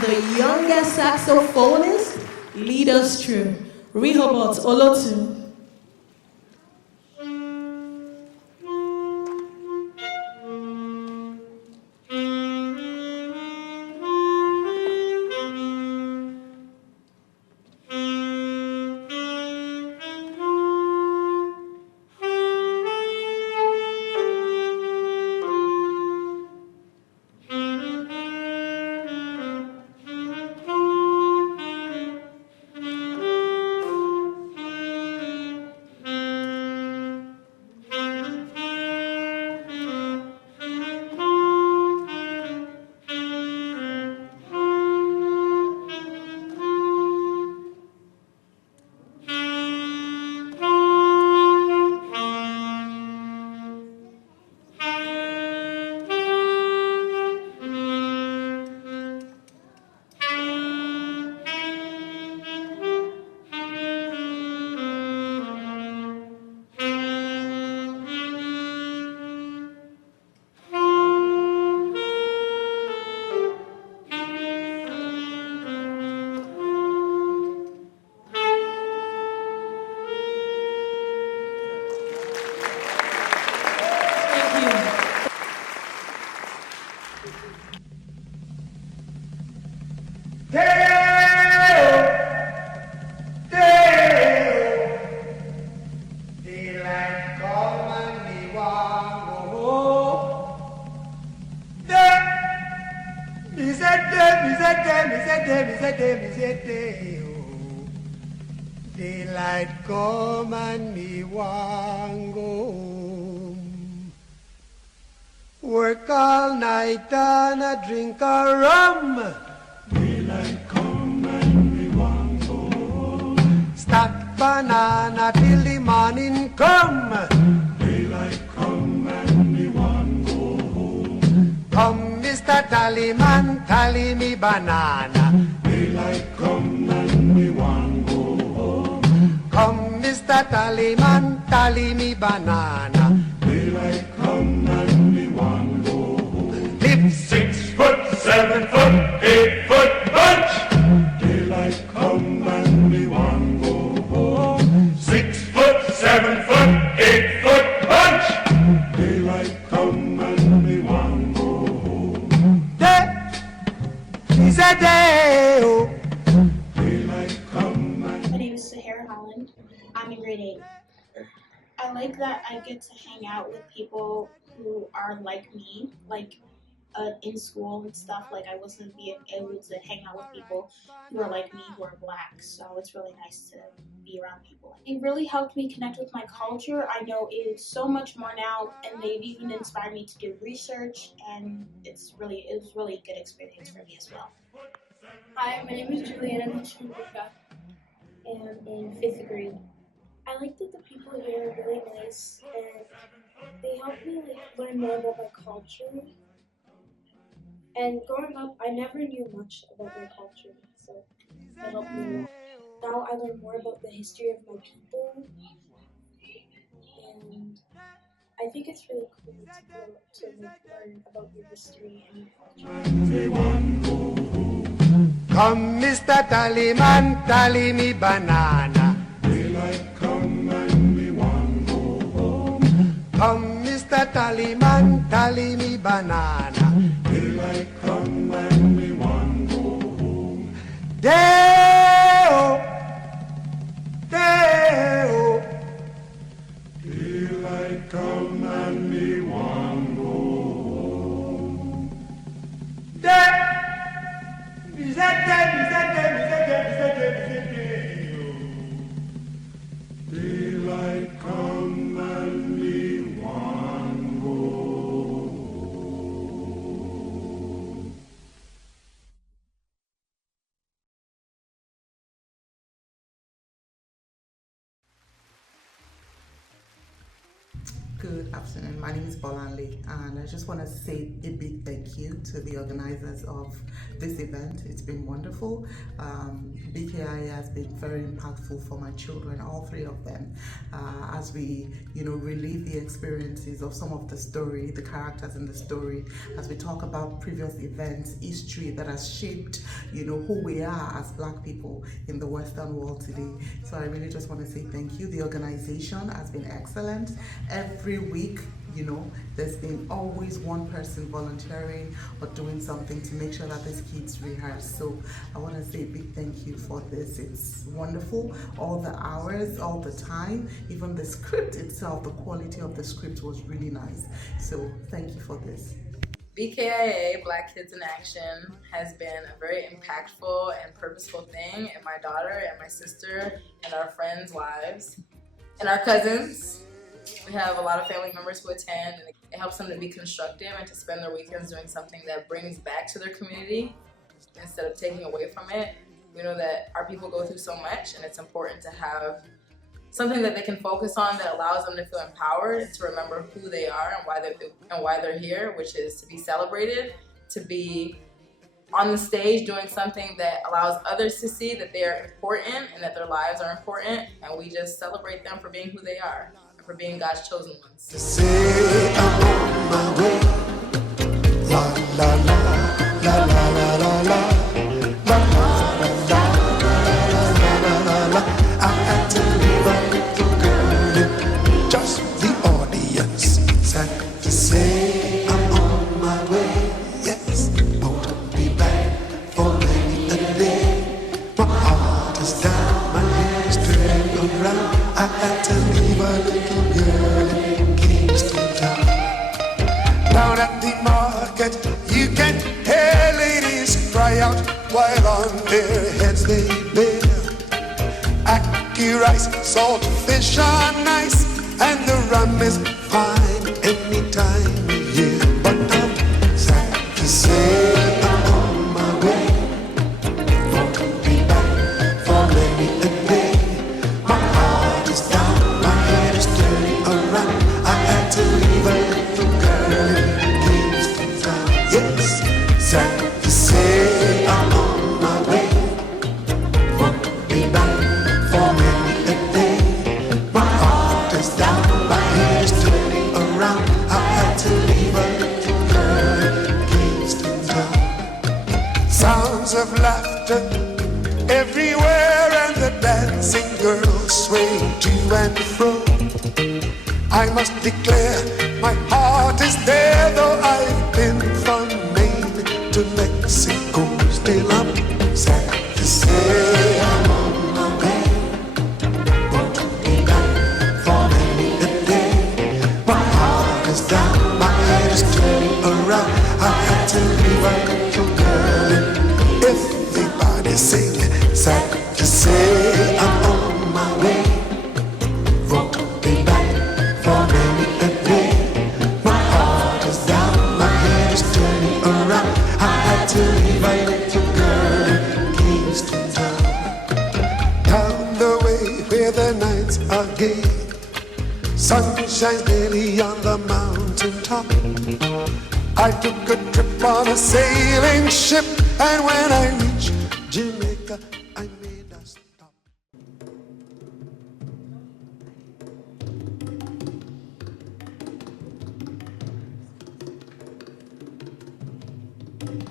The youngest saxophonist, lead us through. Rehoboth Olotu. Thank you. Daylight come and me want go home. Me say day, me say day, me say day, me say day, me say day. Oh. Daylight come and me want go home. Work all night and a drink a rum. Daylight come and we want go home. Stack banana till the morning come. Daylight come and we want go home. Come, Mr. Tallyman, tally me banana. Daylight come and we want go home. Come, Mr. Tallyman, tally me banana. Daylight come and we want go home. Live 6 foot, 7 foot, 8 foot bunch. Daylight come and we want go home. 6 foot, 7 foot, 8 foot bunch. Daylight come and we want go home. day, is a day. Oh. Daylight come and My name is Sahara Holland. I'm in grade 8. I like that I get to hang out with people who are like me, like in school and stuff. Like I wasn't being able to hang out with people who are like me, who are black. So it's really nice to be around people. It really helped me connect with my culture. I know it is so much more now, and they've even inspired me to do research, and it was really a good experience for me as well. Hi, my name is Juliana Michubuka, and I'm in 5th grade. I like that the people here are really nice, and they help me learn more about my culture. And growing up, I never knew much about my culture, so it helped me a lot. Now I learn more about the history of my people, and I think it's really cool to learn about your history and your culture. we want go home. Come, Mr. Tallyman, tally me banana. Daylight come and we want go home. Come, Mr. Tallyman, tally me banana. Daylight come and we want go home. Day-o, day-o. Daylight come and we want go home. Day, me say day, me say day, me say day, me say day, me say day. Oh. Daylight come and we want go home. Good afternoon. My name is Bolanle, and I just want to say a big thank you to the organizers of this event. It's been wonderful. BKI has been very impactful for my children, all three of them, as we, relive the experiences of some of the story, the characters in the story, as we talk about previous events, history that has shaped, who we are as Black people in the Western world today. So I really just want to say thank you. The organization has been excellent. Every week, there's been always one person volunteering or doing something to make sure that these kids rehearse. So I want to say a big thank you for this. It's wonderful. All the hours, all the time, even the script itself, the quality of the script was really nice. So thank you for this. BKIA, Black Kids in Action, has been a very impactful and purposeful thing in my daughter and my sister and our friends' lives and our cousins. We have a lot of family members who attend, and it helps them to be constructive and to spend their weekends doing something that brings back to their community instead of taking away from it. We know that our people go through so much, and it's important to have something that they can focus on that allows them to feel empowered and to remember who they are and why they're here, which is to be celebrated, to be on the stage doing something that allows others to see that they are important and that their lives are important, and we just celebrate them for being who they are and for being God's chosen ones. Say I'm on my way. La la la la la la la la la la la. I had to leave a little girl in just the audience. Sad to say I'm on my way. Yes, won't be back for many a day. My heart is down, my head is turning around. I had to leave a little girl in Kingston Town. Down at the market, you can hear ladies cry out while on their heads they bear. Ackee rice, salt fish are nice, and the rum is fine any time of year. But I'm sad to say I'm on my way. Won't be back for many a day. My heart is down, my head is turning around. I had to leave a little girl in Kingston Town. Yes, sad to say I'm on my way. Won't be back for many a day. My heart is down, my head is turning around. I had to leave a little girl in Kingston Town. Sounds of laughter everywhere, and the dancing girls sway to and fro. I must declare my heart is there, though I've been from Maine to Mexico. Still I'm sad to say I'm on my way. Won't be back for many a day. My heart is down, my head is turning around. I had to leave a little girl in. Everybody sing, sad to say I'm on my way. Won't be back for many a day. My heart is down, my head is turning around. I had to leave a little girl in Kingston Town. Down the way where the nights are gay, sun shines daily on the mountain top. I took a trip on a sailing ship, and when I reached Jamaica, I made a stop.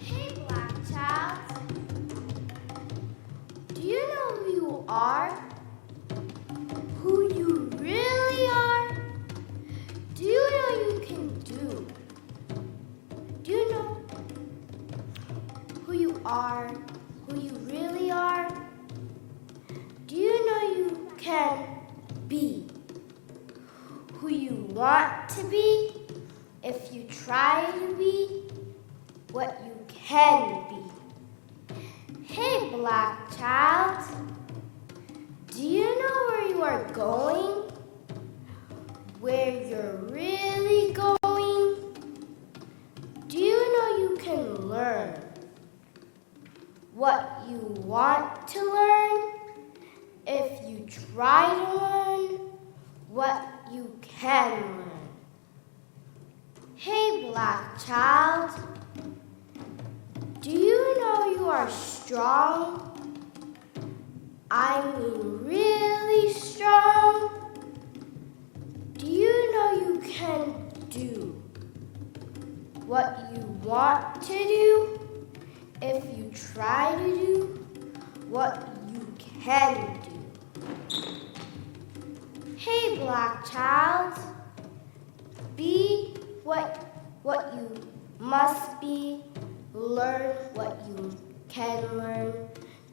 Hey, Black Child. Do you know who you are? Who you really are? Do you know you can do? Do you know who you are? Who you really are? Do you know you can be who you want to be if you try to be what you can be? Hey, Black Child. Do you know where you are going? Where you're really going? Do you know you can learn what you want to learn if you try to learn what you can learn? black child. Do you know you are strong? I mean really strong. Do you know you can do what you want to do if you try to do what you can do? Hey, black child, be what you must be, learn what you can learn,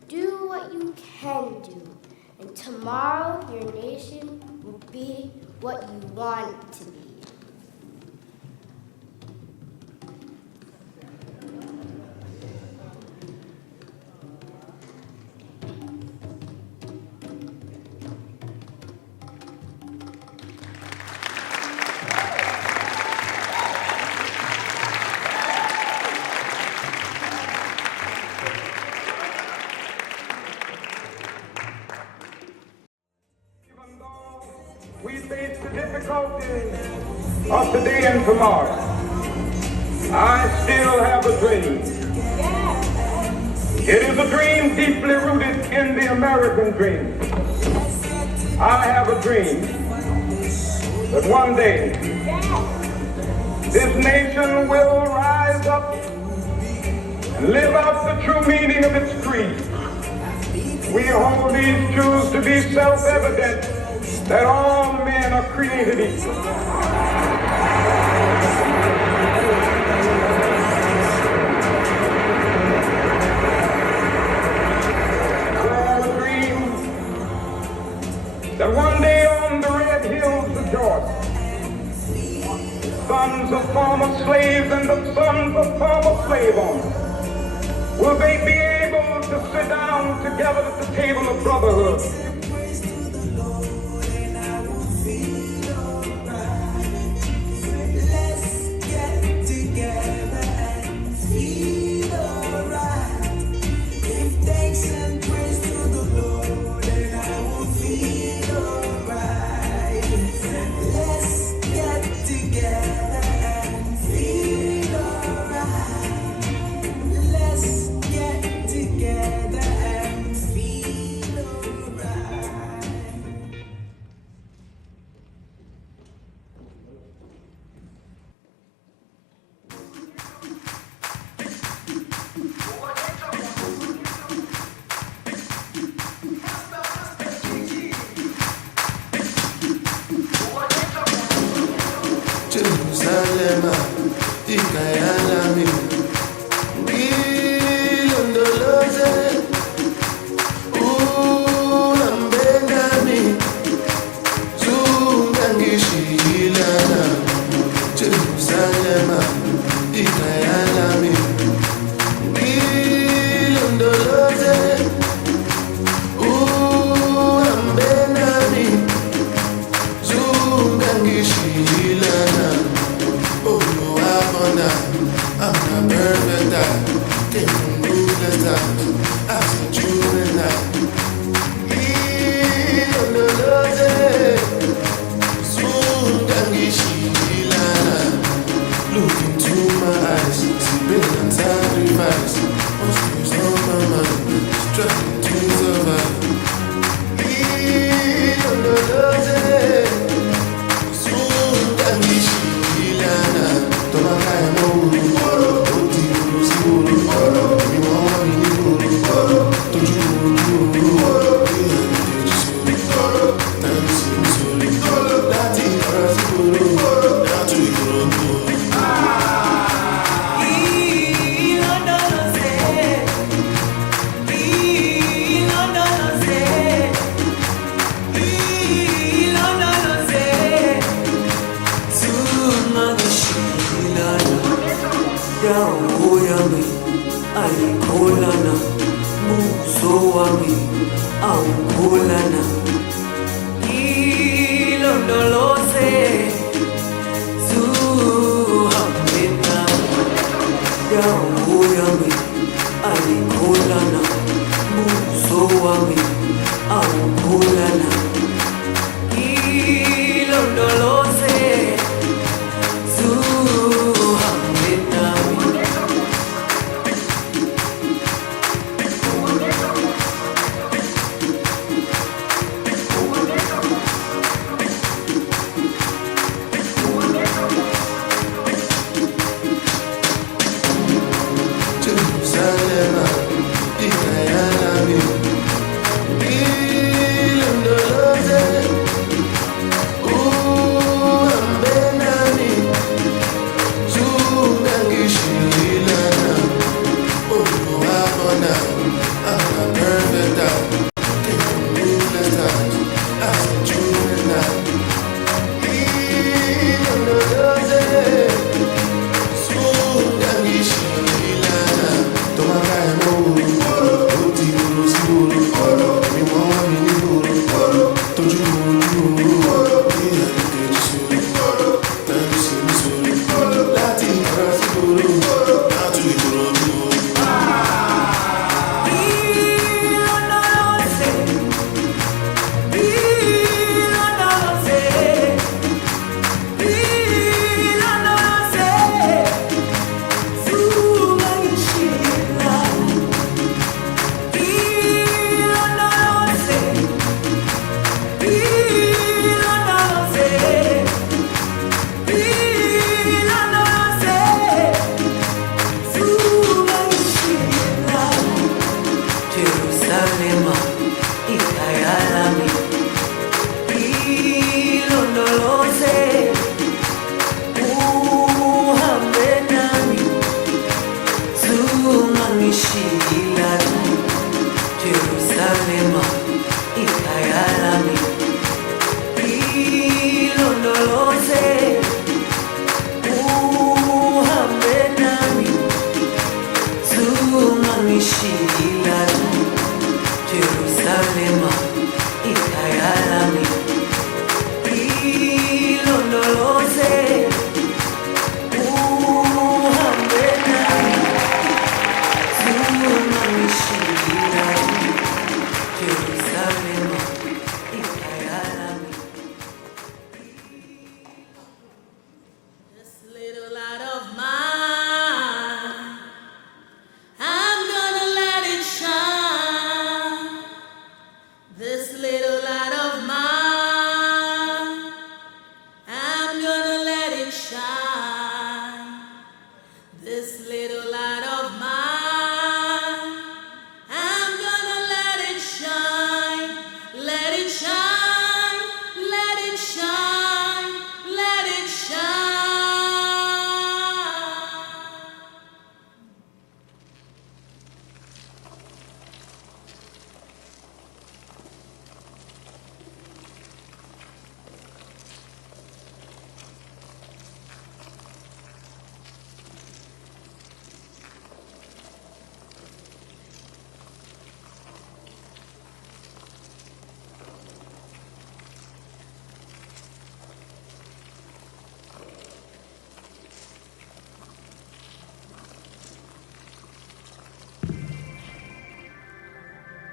do what you can do, and tomorrow your nation will be what you want it to be. We face the difficulties of today and tomorrow. I still have a dream. It is a dream deeply rooted in the American dream. I have a dream that one day this nation will rise up and live out the true meaning of its creed. We hold these truths to be self-evident, that all men are created equal. I have a dream that one day on the red hills of Georgia, sons of former slaves and the sons of former slave owners will they be able to sit down together at the table of brotherhood. Jerusalem, ikayalami, ngilondoloze, unambengami, zungangishilana. Jerusalem, ikayalami, ngilondoloze, unambengami, zungangishilana. I'm not perfect, I came from ruthless times. I said you and I. Look into my eyes, see brilliant sacrifice. Most things on my mind, struggling to survive.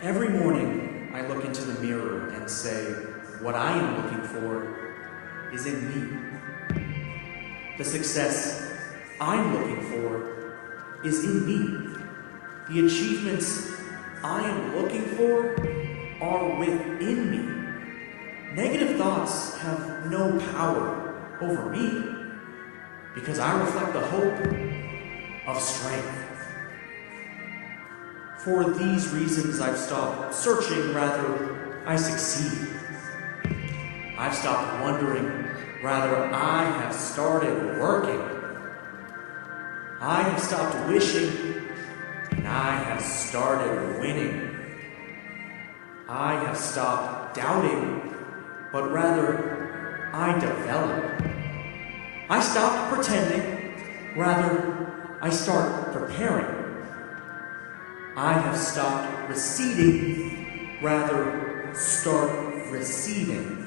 Every morning, I look into the mirror and say, what I am looking for is in me. The success I'm looking for is in me. The achievements I am looking for are within me. Negative thoughts have no power over me because I reflect the hope of strength. For these reasons, I've stopped searching, rather, I succeed. I've stopped wondering, rather, I have started working. I have stopped wishing, and I have started winning. I have stopped doubting, but rather, I develop. I stopped pretending, rather, I start preparing. I have stopped receding, rather start receiving.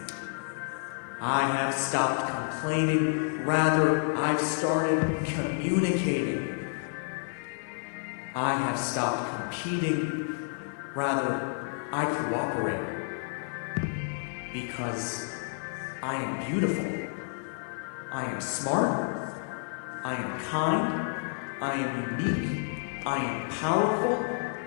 I have stopped complaining, rather I've started communicating. I have stopped competing, rather I cooperate. Because I am beautiful, I am smart, I am kind, I am unique, I am powerful,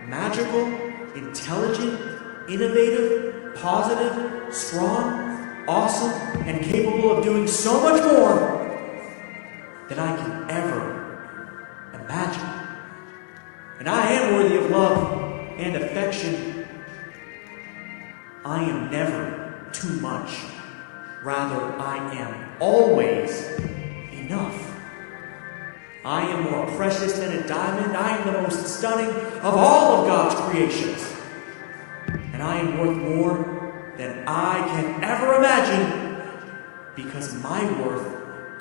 magical, intelligent, innovative, positive, strong, awesome, and capable of doing so much more than I can ever imagine. And I am worthy of love and affection. I am never too much. Rather, I am always enough. I am more precious than a diamond. I am the most stunning of all of God's creations. And I am worth more than I can ever imagine because my worth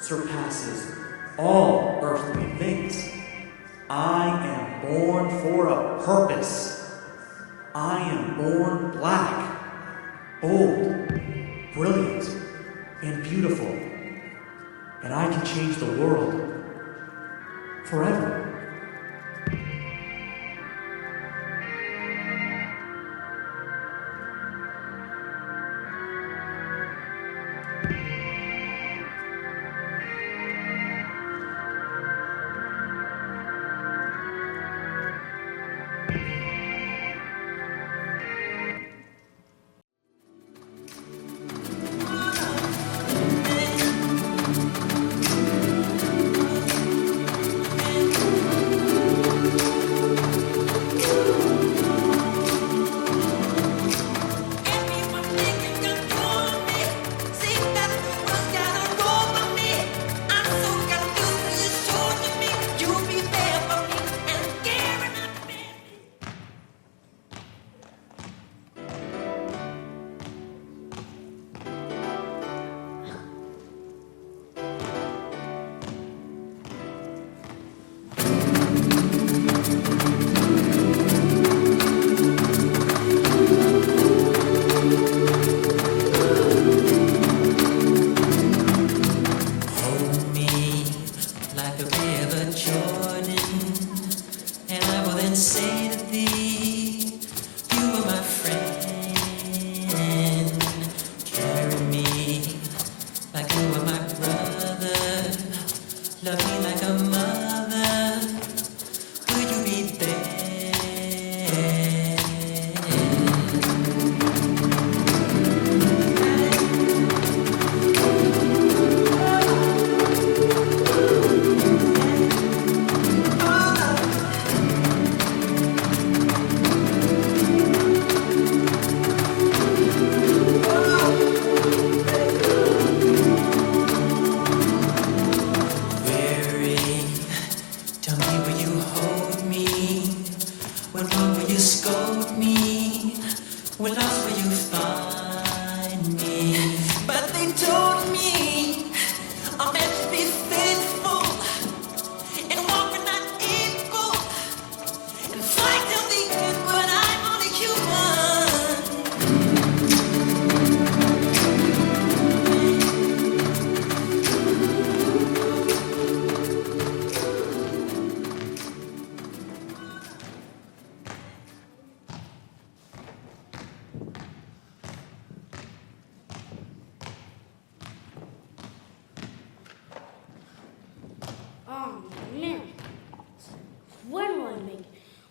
surpasses all earthly things. I am born for a purpose. I am born black, bold, brilliant, and beautiful. And I can change the world forever.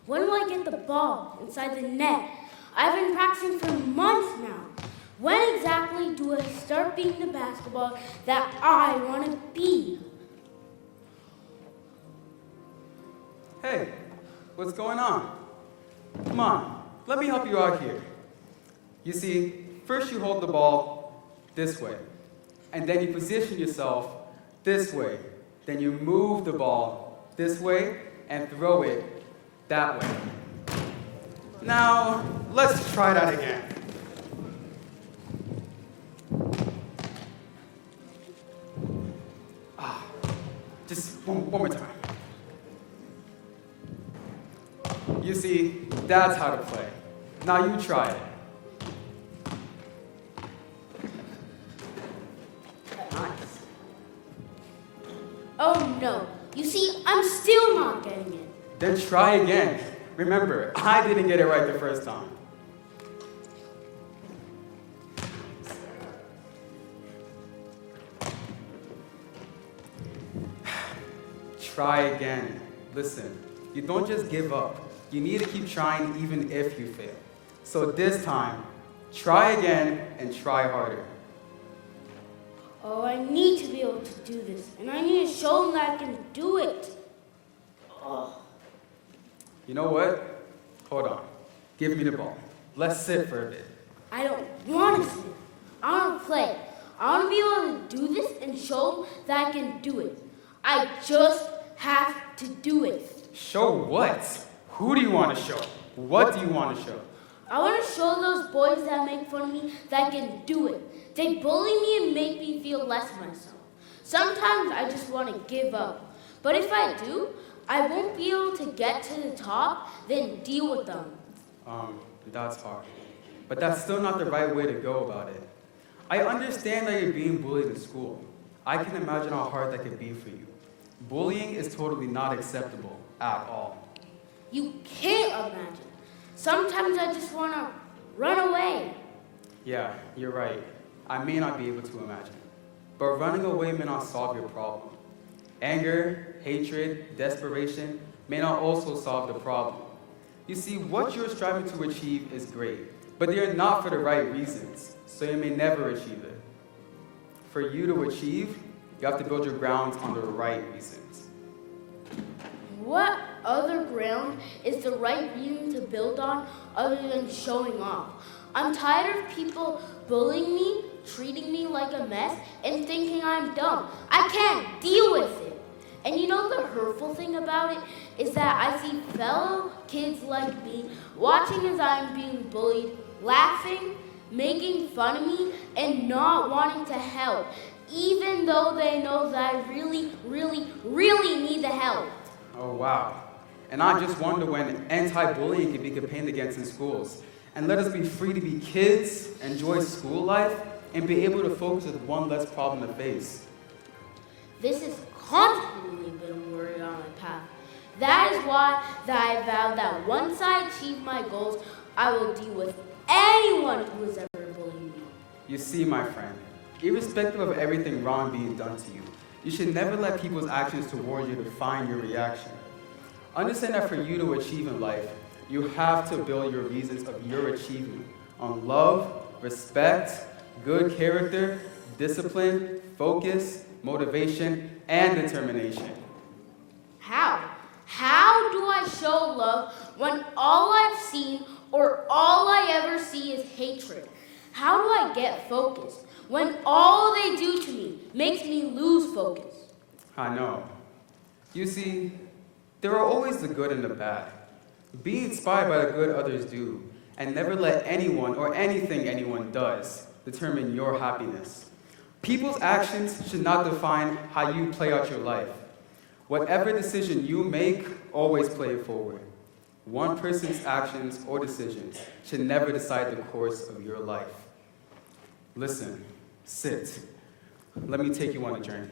When will I get the ball inside the net? I've been practicing for months now. When exactly do I start being the basketball that I want to be? Hey, what's going on? Come on, let me help you out here. You see, first you hold the ball this way, and then you position yourself this way. Then you move the ball this way and throw it that way. Now, let's try that again. Just one more time. You see, that's how to play. Now you try it. Nice. Oh no, you see, I'm still not getting it. Then try again. Remember, I didn't get it right the first time. Try again. Listen, you don't just give up. You need to keep trying even if you fail. So this time, try again and try harder. Oh, I need to be able to do this, and I need to show them that I can do it. Oh. You know what? Hold on. Give me the ball. Let's sit for a bit. I don't want to sit. I want to play. I want to be able to do this and show them that I can do it. I just have to do it. Show what? Who do you want to show? What do you want to show? I want to show those boys that make fun of me that I can do it. They bully me and make me feel less of myself. Sometimes I just want to give up. But if I do, I won't be able to get to the top, then deal with them. That's hard. But that's still not the right way to go about it. I understand that you're being bullied in school. I can imagine how hard that could be for you. Bullying is totally not acceptable at all. You can't imagine. Sometimes I just want to run away. Yeah, you're right. I may not be able to imagine. But running away may not solve your problem. Anger, hatred, desperation may not also solve the problem. You see, what you're striving to achieve is great, but they are not for the right reasons, so you may never achieve it. For you to achieve, you have to build your grounds on the right reasons. What other ground is the right reason to build on other than showing off? I'm tired of people bullying me, treating me like a mess, and thinking I'm dumb. I can't deal with it. And you know the hurtful thing about it is that I see fellow kids like me watching as I'm being bullied, laughing, making fun of me, and not wanting to help, even though they know that I really, really, really need the help. Oh, wow. And I just wonder when anti-bullying can be campaigned against in schools. And let us be free to be kids, enjoy school life, and be able to focus with one less problem to face. This has constantly been a worry on my path. That is why I vowed that once I achieve my goals, I will deal with anyone who has ever bullied me. You see, my friend, irrespective of everything wrong being done to you, you should never let people's actions toward you define your reaction. Understand that for you to achieve in life, you have to build your reasons of your achievement on love, respect, good character, discipline, focus, motivation, and determination. How? How do I show love when all I've seen or all I ever see is hatred? How do I get focused when all they do to me makes me lose focus? I know. You see, there are always the good and the bad. Be inspired by the good others do, and never let anyone or anything anyone does determine your happiness. People's actions should not define how you play out your life. Whatever decision you make, always play it forward. One person's actions or decisions should never decide the course of your life. Listen, sit. Let me take you on a journey.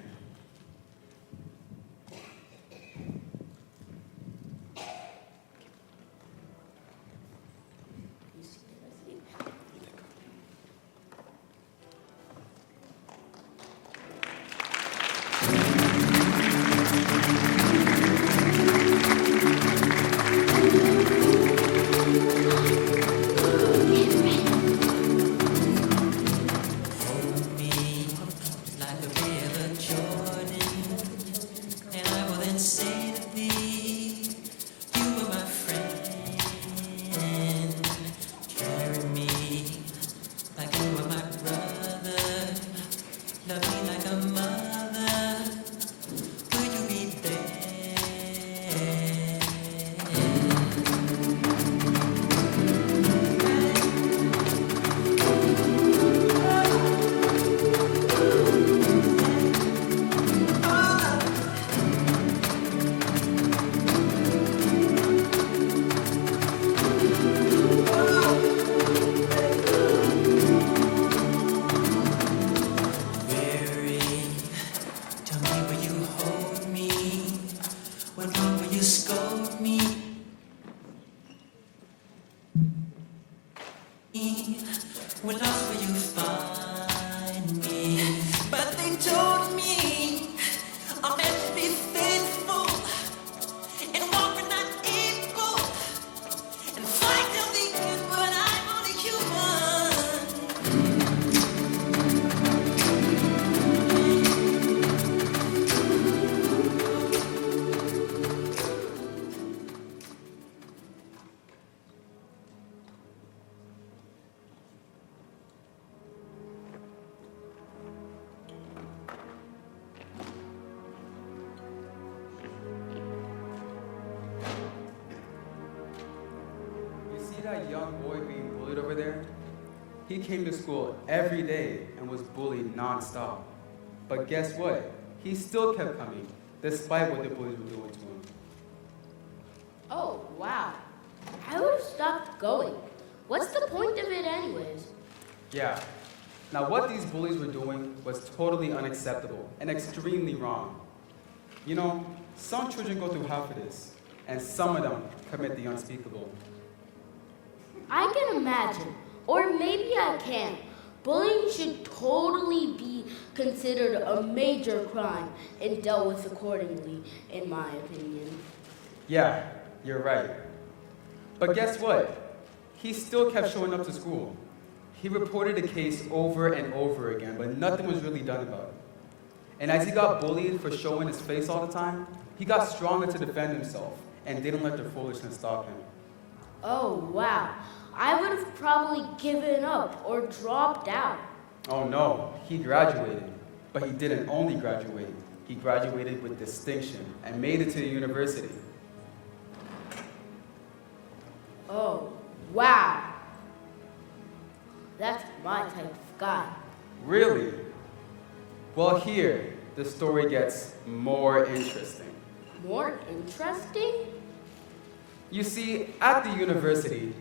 young boy being bullied over there, he came to school every day and was bullied nonstop. But guess what? He still kept coming, despite what the bullies were doing to him. Oh, wow. I would have stopped going. What's the point of it anyways? Yeah. Now what these bullies were doing was totally unacceptable and extremely wrong. You know, some children go through hell for this, and some of them commit the unspeakable. I can imagine, or maybe I can't. Bullying should totally be considered a major crime and dealt with accordingly, in my opinion. Yeah, you're right. But guess what? He still kept showing up to school. He reported the case over and over again, but nothing was really done about it. And as he got bullied for showing his face all the time, he got stronger to defend himself and didn't let their foolishness stop him. Oh, wow. I would have probably given up or dropped out. Oh no, he graduated. But he didn't only graduate. He graduated with distinction and made it to the university. Oh, wow. That's my type of guy. Really? Well, here, the story gets more interesting. More interesting? You see, at the university,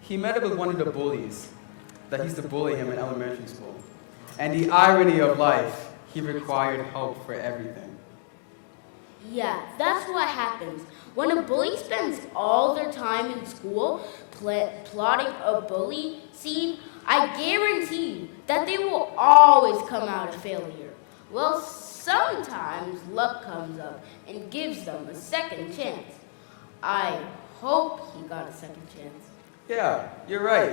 he met up with one of the bullies that used to bully him in elementary school. And the irony of life, he required help for everything. Yeah, that's what happens. When a bully spends all their time in school plotting a bully scene, I guarantee you that they will always come out a failure. Well, sometimes luck comes up and gives them a second chance. I hope he got a second chance. Yeah, you're right.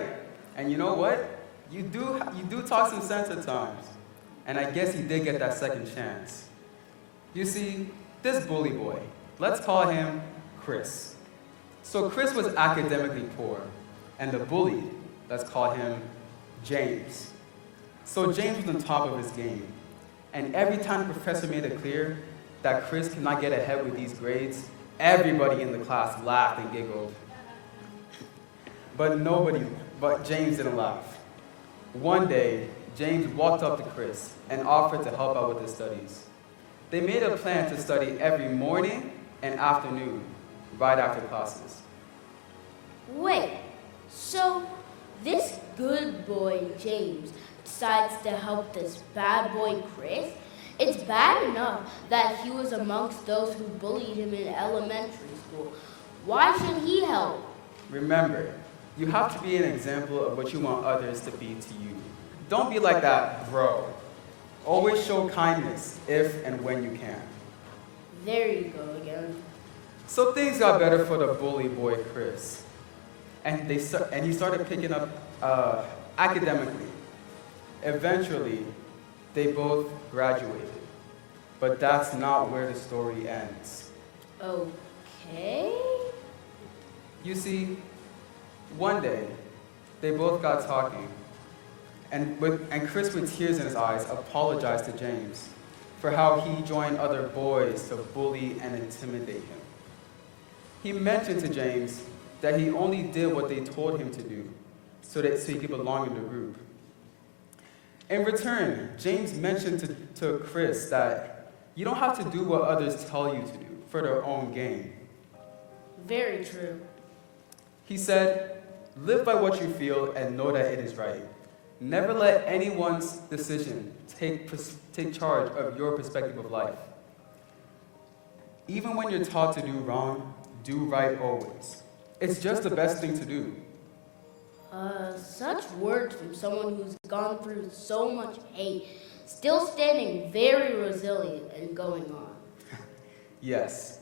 And you know what? You do talk some sense at times. And I guess he did get that second chance. You see, this bully boy, let's call him Chris. So Chris was academically poor, and the bully, let's call him James. So James was on top of his game. And every time the professor made it clear that Chris could not get ahead with these grades, everybody in the class laughed and giggled. But James didn't laugh. One day, James walked up to Chris and offered to help out with his studies. They made a plan to study every morning and afternoon, right after classes. Wait, so this good boy James decides to help this bad boy Chris? It's bad enough that he was amongst those who bullied him in elementary school. Why should he help? Remember, you have to be an example of what you want others to be to you. Don't be like that, bro. Always show kindness if and when you can. There you go again. So things got better for the bully boy Chris. And he started picking up academically. Eventually, they both graduated. But that's not where the story ends. Okay. You see, one day, they both got talking, and Chris, with tears in his eyes, apologized to James for how he joined other boys to bully and intimidate him. He mentioned to James that he only did what they told him to do so he could belong in the group. In return, James mentioned to Chris that you don't have to do what others tell you to do for their own gain. Very true. He said, live by what you feel and know that it is right. Never let anyone's decision take charge of your perspective of life. Even when you're taught to do wrong, do right always. It's just the best thing to do. Such words from someone who's gone through so much hate, still standing very resilient and going on. Yes,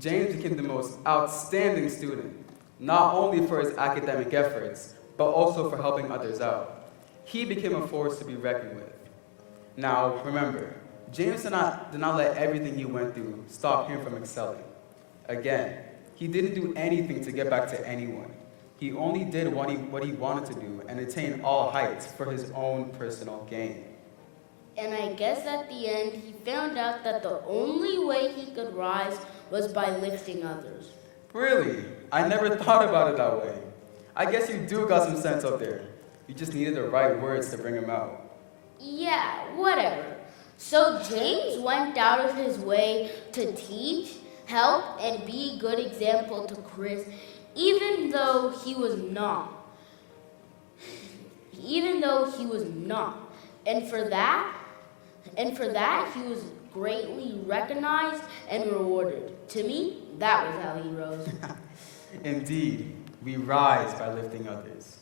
James became the most outstanding student, not only for his academic efforts, but also for helping others out. He became a force to be reckoned with. Now, remember, James did not let everything he went through stop him from excelling. Again, he didn't do anything to get back to anyone. He only did what he wanted to do and attain all heights for his own personal gain. And I guess at the end, he found out that the only way he could rise was by lifting others. Really? I never thought about it that way. I guess you do got some sense up there. You just needed the right words to bring him out. Yeah, whatever. So James went out of his way to teach, help, and be a good example to Chris, even though he was not. And for that, he was greatly recognized and rewarded. To me, that was how he rose. Indeed, we rise by lifting others.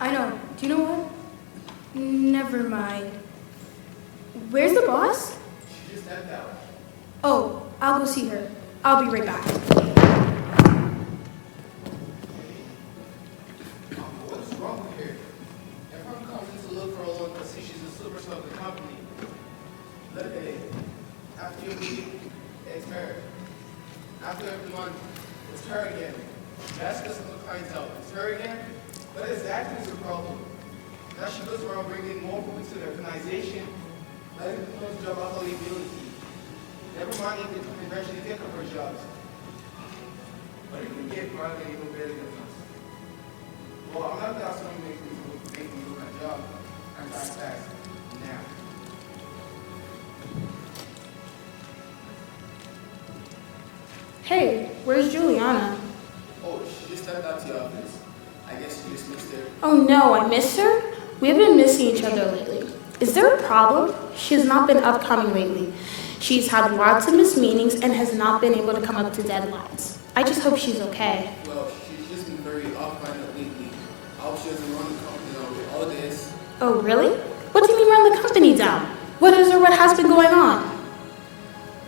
I know. Do you know what? Never mind. Where's the boss? She just stepped out. Oh, I'll go see her. I'll be right back. What's wrong with her? Everyone comes in to look for a loan to see she's a superstar of the company. Look at it. After you leave, it's her. After every month, it's her again. That's just the clientele. It's her again. What exactly is the problem? Now she goes around bringing more people to the organization, letting people know job availability. Never mind if they can eventually take up her jobs. But if we get Marley even better than us. Well, I'm not going to ask someone to make me do my job. I'm back fast. Now. Hey, where's Juliana? Oh, she just stepped out to your office. I guess you just missed her. Oh no, I missed her? We've been missing each other lately. Is there a problem? She has not been upcoming lately. She's had lots of missed meetings and has not been able to come up to deadlines. I just hope she's okay. Well, she's just been very offline lately. I hope she doesn't run the company down with all this. Oh, really? What do you mean run the company down? What is or what has been going on?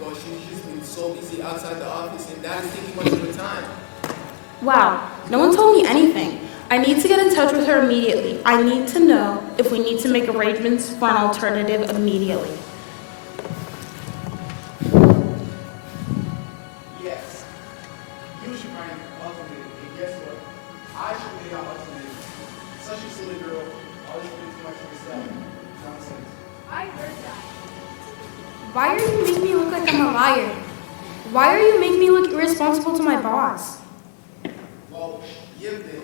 Well, she's just been so busy outside the office and that is taking much of her time. Wow, no one told me anything. I need to get in touch with her immediately. I need to know if we need to make arrangements for an alternative immediately. Yes. You should find an alternative. And guess what? I should be our alternative. Such a silly girl. Always doing too much for herself. Nonsense. I heard that. Why are you making me look like I'm a liar? Why are you making me look irresponsible to my boss? Well, you've been.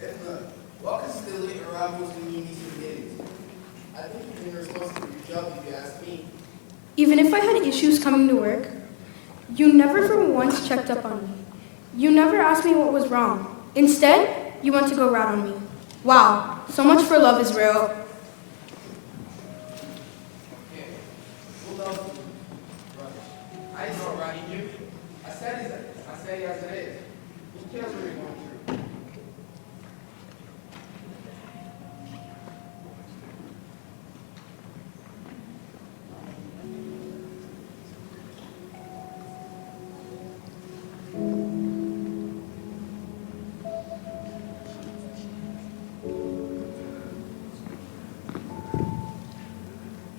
If not, what is still late around most of these days? I think you've been responsible for your job if you ask me. Even if I had issues coming to work, you never for once checked up on me. You never asked me what was wrong. Instead, you went to go rat on me. Wow, so much for love is real. Okay. Hold on. I ain't not writing you. I said it as it is. Who cares what you're going through?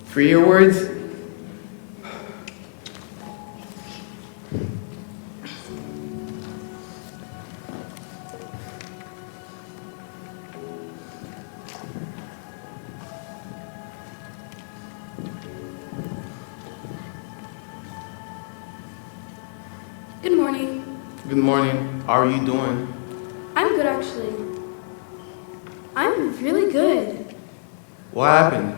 For your words, Good morning. good morning. How are you doing? I'm good, actually. I'm really good. What happened?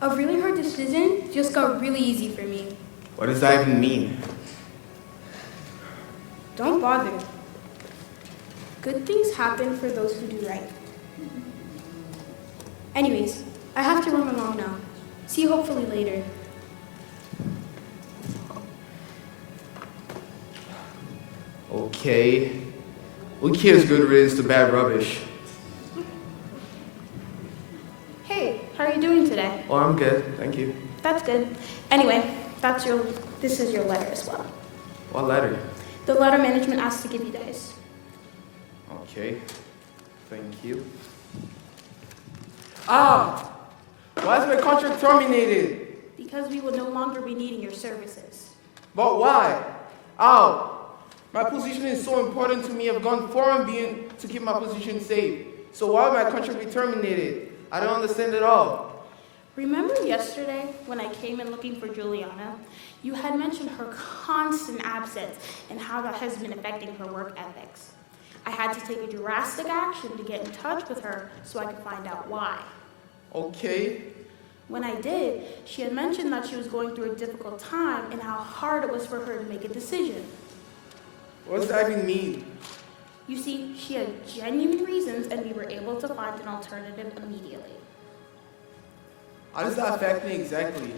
A really hard decision just got really easy for me. What does that even mean? Don't bother. Good things happen for those who do right. Anyways, I have to run along now. See you hopefully later. Okay. Who cares good riddance to bad rubbish? Hey, how are you doing today? Oh, I'm good. Thank you. That's good. Anyway, this is your letter as well. What letter? The letter management asked to give you guys. Okay. Thank you. Ah! Why is my contract terminated? Because we will no longer be needing your services. But why? Ow! My position is so important to me. I've gone far and beyond to keep my position safe. So why would my contract be terminated? I don't understand at all. Remember yesterday when I came in looking for Juliana? You had mentioned her constant absence and how that has been affecting her work ethics. I had to take a drastic action to get in touch with her so I could find out why. Okay. When I did, she had mentioned that she was going through a difficult time and how hard it was for her to make a decision. What does that even mean? You see, she had genuine reasons and we were able to find an alternative immediately. How does that affect me exactly?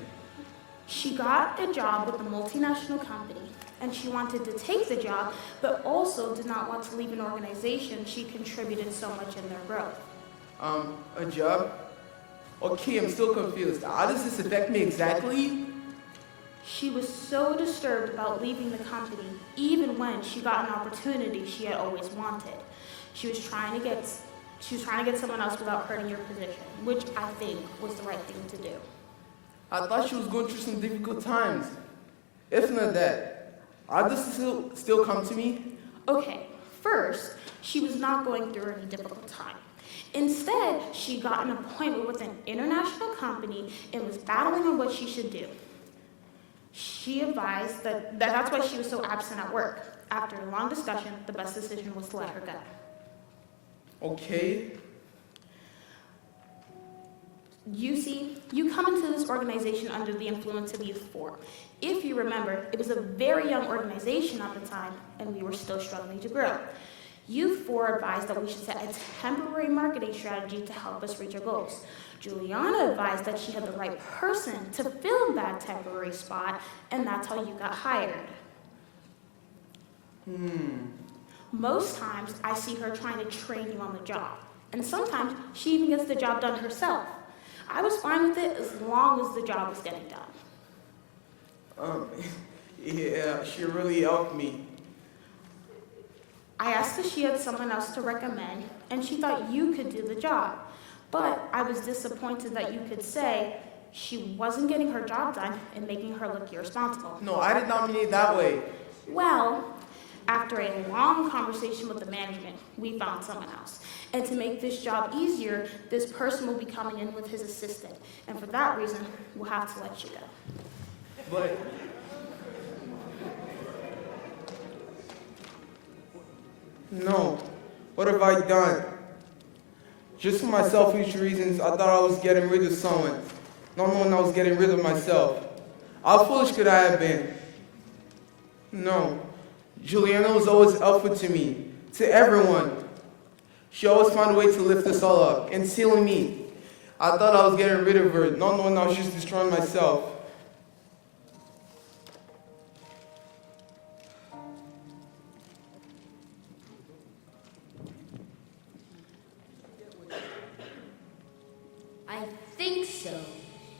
She got a job with a multinational company and she wanted to take the job, but also did not want to leave an organization she contributed so much in their growth. A job? Okay, I'm still confused. How does this affect me exactly? She was so disturbed about leaving the company, even when she got an opportunity she had always wanted. She was trying to get someone else without hurting your position, which I think was the right thing to do. I thought she was going through some difficult times. If not that, how does this still come to me? Okay, first, she was not going through any difficult time. Instead, she got an appointment with an international company and was battling on what she should do. She advised that's why she was so absent at work. After a long discussion, the best decision was to let her go. Okay. You see, you come into this organization under the influence of Youth 4. If you remember, it was a very young organization at the time, and we were still struggling to grow. Youth 4 advised that we should set a temporary marketing strategy to help us reach our goals. Juliana advised that she had the right person to fill that temporary spot, and that's how you got hired. Most times, I see her trying to train you on the job, and sometimes she even gets the job done herself. I was fine with it as long as the job was getting done. Yeah, she really helped me. I asked if she had someone else to recommend, and she thought you could do the job. But I was disappointed that you could say she wasn't getting her job done and making her look irresponsible. No, I did not mean it that way. Well, after a long conversation with the management, we found someone else. And to make this job easier, this person will be coming in with his assistant. And for that reason, we'll have to let you go. No. What have I done? Just for my selfish reasons, I thought I was getting rid of someone, not knowing I was getting rid of myself. How foolish could I have been? No. Juliana was always helpful to me, to everyone. She always found a way to lift us all up, and sealing me. I thought I was getting rid of her, not knowing I was just destroying myself. I think so.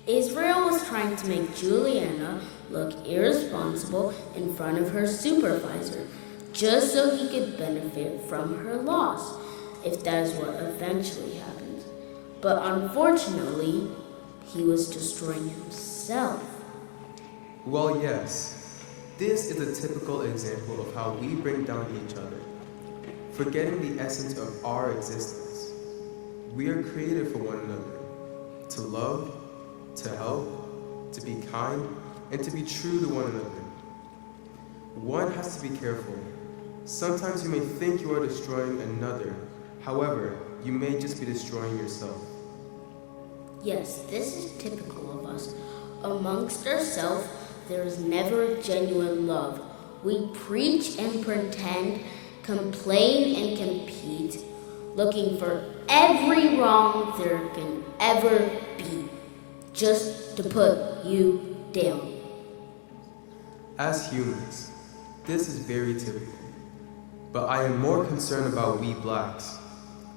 Israel was trying to make Juliana look irresponsible in front of her supervisor, just so he could benefit from her loss, if that is what eventually happened. But unfortunately, he was destroying himself. Well, yes. This is a typical example of how we bring down each other, forgetting the essence of our existence. We are created for one another, to love, to help, to be kind, and to be true to one another. One has to be careful. Sometimes you may think you are destroying another. However, you may just be destroying yourself. Yes, this is typical of us. Amongst ourselves, there is never genuine love. We preach and pretend, complain and compete, looking for every wrong there can ever be, just to put you down. As humans, this is very typical. But I am more concerned about we blacks.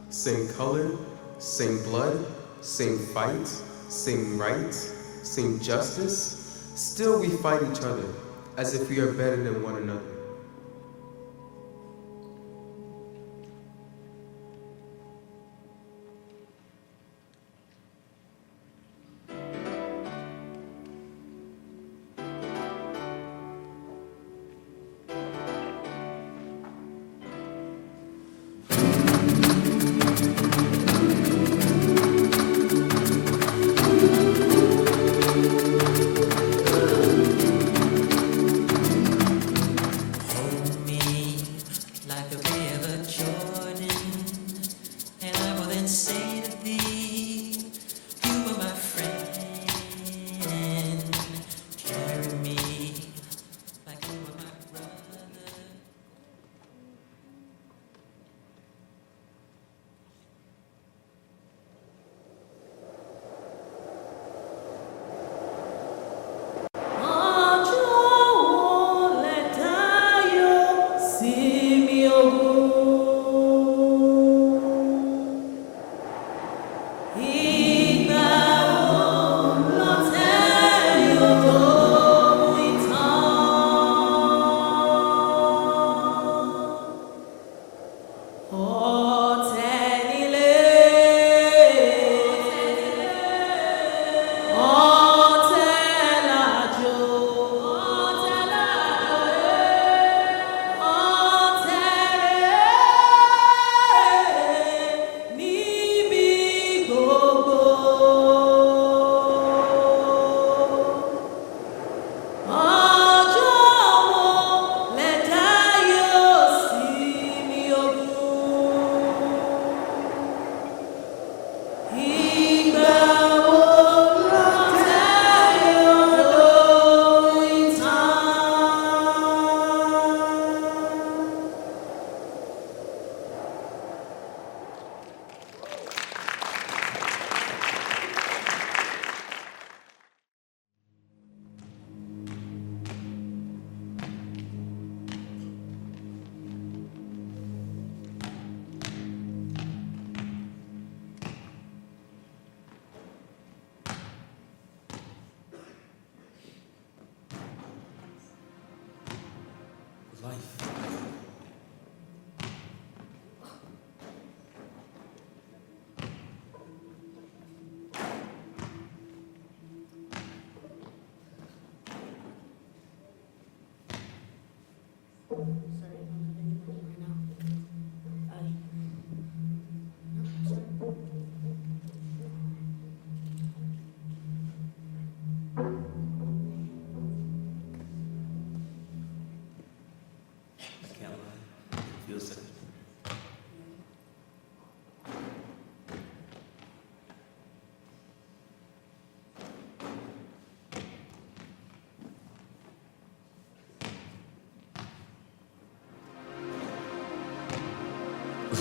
Same color, same blood, same fight, same rights, same justice. Still we fight each other as if we are better than one another.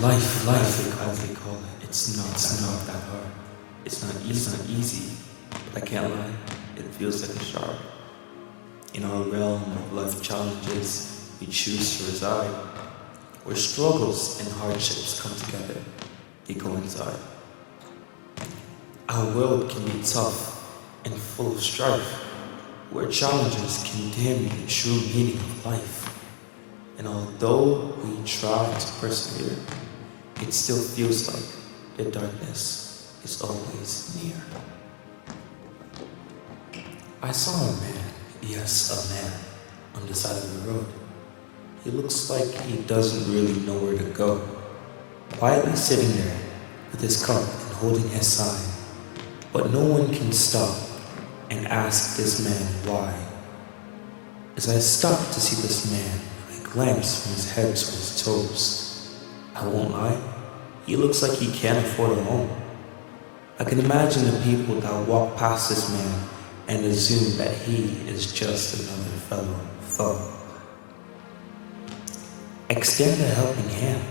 Life, as they call it, it's not that hard. It's not easy, but I can't lie, it feels like a shark. In our realm of life challenges, we choose to reside, where struggles and hardships come together, they coincide. Our world can be tough and full of strife, where challenges can dim the true meaning of life. And although we try to persevere, it still feels like the darkness is always near. I saw a man, yes, a man, on the side of the road. He looks like he doesn't really know where to go, quietly sitting there with his cup and holding his sign. But no one can stop and ask this man why. As I stop to see this man, I glance from his head to his toes. I won't lie, he looks like he can't afford a home. I can imagine the people that walk past this man and assume that he is just another fellow foe. Extend a helping hand,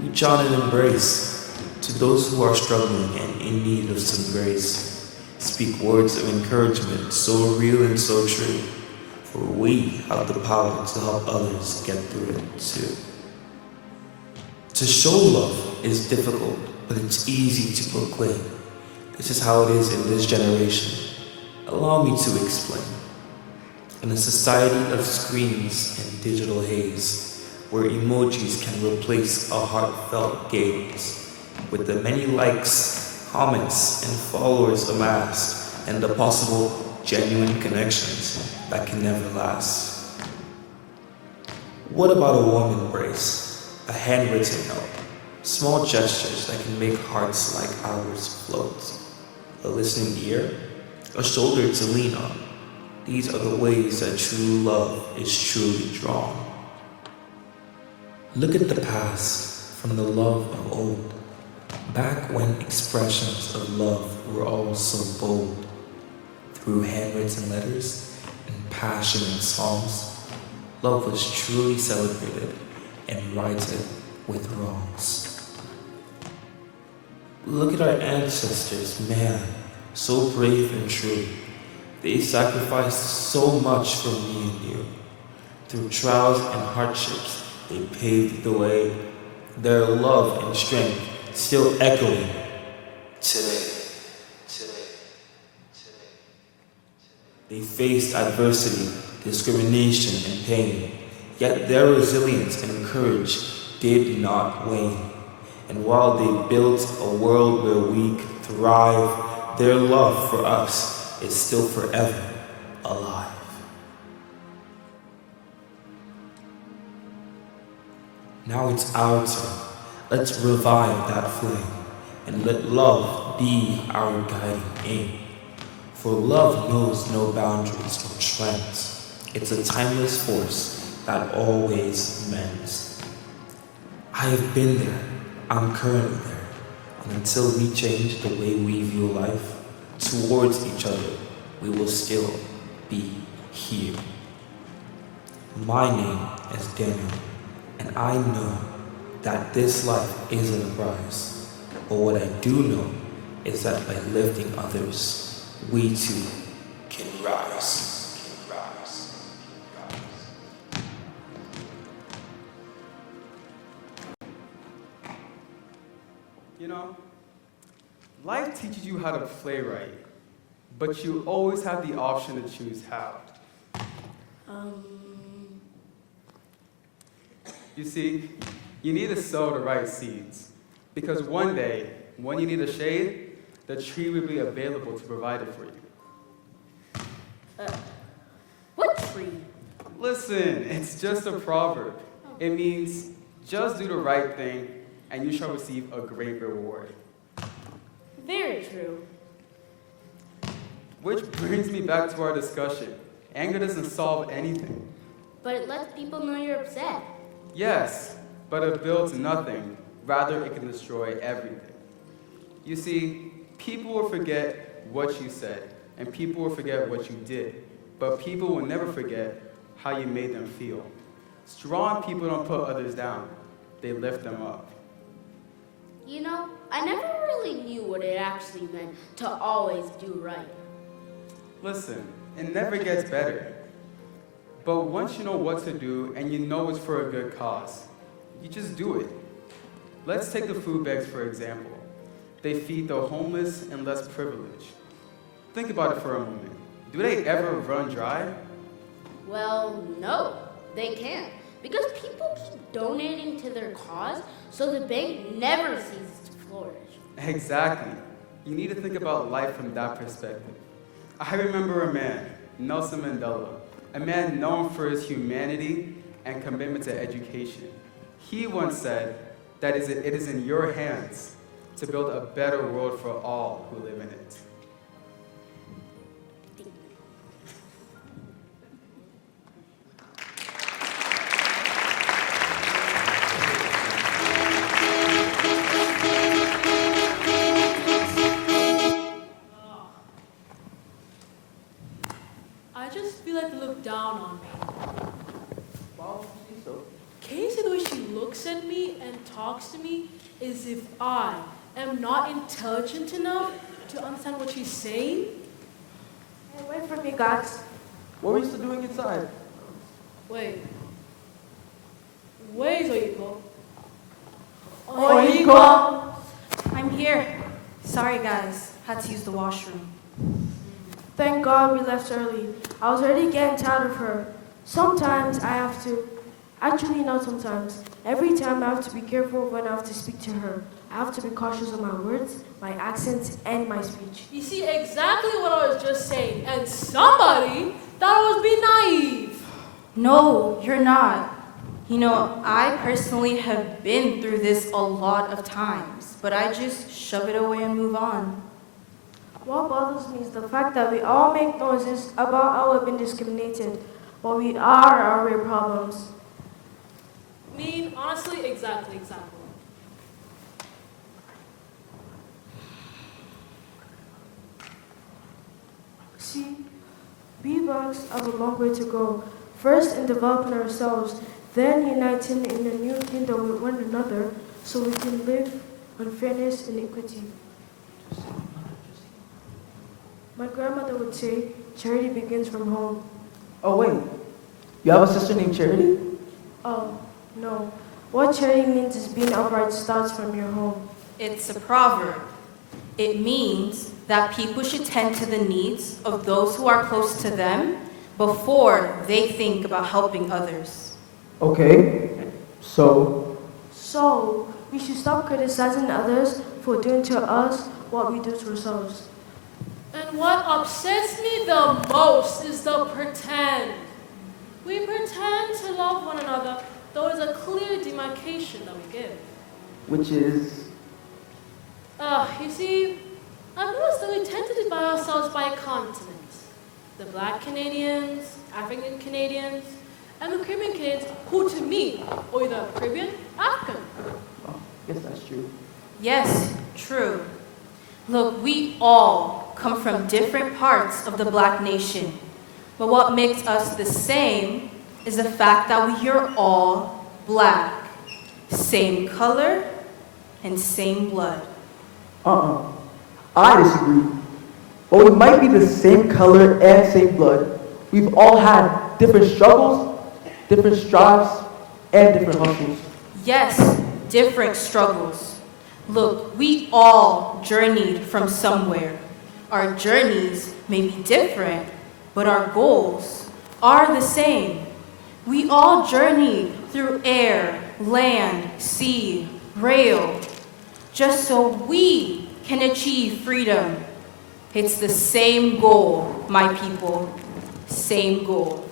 reach out and embrace to those who are struggling and in need of some grace. Speak words of encouragement so real and so true, for we have the power to help others get through it too. To show love is difficult, but it's easy to proclaim. This is how it is in this generation. Allow me to explain. In a society of screens and digital haze, where emojis can replace a heartfelt gaze, with the many likes, comments, and followers amassed, and the possible genuine connections that can never last. What about a warm embrace, a handwritten note, small gestures that can make hearts like ours float, a listening ear, a shoulder to lean on? These are the ways that true love is truly drawn. Look at the past from the love of old, back when expressions of love were all so bold. Through handwritten letters and passionate songs, love was truly celebrated and righted with wrongs. Look at our ancestors, man, so brave and true. They sacrificed so much for me and you. Through trials and hardships, they paved the way. Their love and strength still echoing today. They faced adversity, discrimination, and pain, yet their resilience and courage did not wane. And while they built a world where we could thrive, their love for us is still forever alive. Now it's our turn. Let's revive that flame and let love be our guiding aim. For love knows no boundaries or trends. It's a timeless force that always mends. I have been there. I'm currently there. And until we change the way we view life towards each other, we will still be here. My name is Daniel, and I know that this life isn't a prize. But what I do know is that by lifting others, we too can rise. You know, life teaches you how to play right, but you always have the option to choose how. You see, you need to sow the right seeds, because one day, when you need a shade, the tree will be available to provide it for you. What tree? Listen, it's just a proverb. It means, just do the right thing, and you shall receive a great reward. Very true. Which brings me back to our discussion. Anger doesn't solve anything. But it lets people know you're upset. Yes, but it builds nothing. Rather, it can destroy everything. You see, people will forget what you said, and people will forget what you did, but people will never forget how you made them feel. Strong people don't put others down, they lift them up. You know, I never really knew what it actually meant to always do right. Listen, it never gets better. But once you know what to do and you know it's for a good cause, you just do it. Let's take the food bags for example. They feed the homeless and less privileged. Think about it for a moment. Do they ever run dry? Well, no, they can't. Because people keep donating to their cause, so the bank never ceases to flourish. Exactly. You need to think about life from that perspective. I remember a man, Nelson Mandela, a man known for his humanity and commitment to education. He once said that it is in your hands to build a better world for all who live in it. I just feel like they look down on me. Why would you say so? Casey, the way she looks at me and talks to me is if I am not intelligent enough to understand what she's saying. Hey, wait for me, guys. What were you still doing inside? Wait. Where's Oyiko? Oyiko! I'm here. Sorry, guys. Had to use the washroom. Thank God we left early. I was already getting tired of her. Sometimes I have to. Actually, not sometimes. Every time I have to be careful when I have to speak to her. I have to be cautious of my words, my accents, and my speech. You see exactly what I was just saying, and somebody thought I was being naive. No, you're not. You know, I personally have been through this a lot of times, but I just shove it away and move on. What bothers me is the fact that we all make noises about how we've been discriminated, but we are our real problems. I mean, honestly, exactly. See, we blacks have a long way to go. First in developing ourselves, then uniting in a new kingdom with one another so we can live on fairness and equity. My grandmother would say, charity begins from home. Oh, wait. You have a sister named Charity? Oh, no. What charity means is being upright starts from your home. It's a proverb. It means that people should tend to the needs of those who are close to them before they think about helping others. Okay. So, we should stop criticizing others for doing to us what we do to ourselves. And what upsets me the most is the pretend. We pretend to love one another, though there's a clear demarcation that we give. which is? You see, I've noticed that we tend to divide ourselves by continents. The Black Canadians, African Canadians, and the Caribbean Canadians, who to me are either Caribbean, African. Oh, I guess that's true. Yes, true. Look, we all come from different parts of the Black nation. But what makes us the same is the fact that we are all Black. Same color and same blood. I disagree. While we might be the same color and same blood, we've all had different struggles, different strives, and different hustles. Yes, different struggles. Look, we all journeyed from somewhere. Our journeys may be different, but our goals are the same. We all journeyed through air, land, sea, rail, just so we can achieve freedom. It's the same goal, my people, same goal.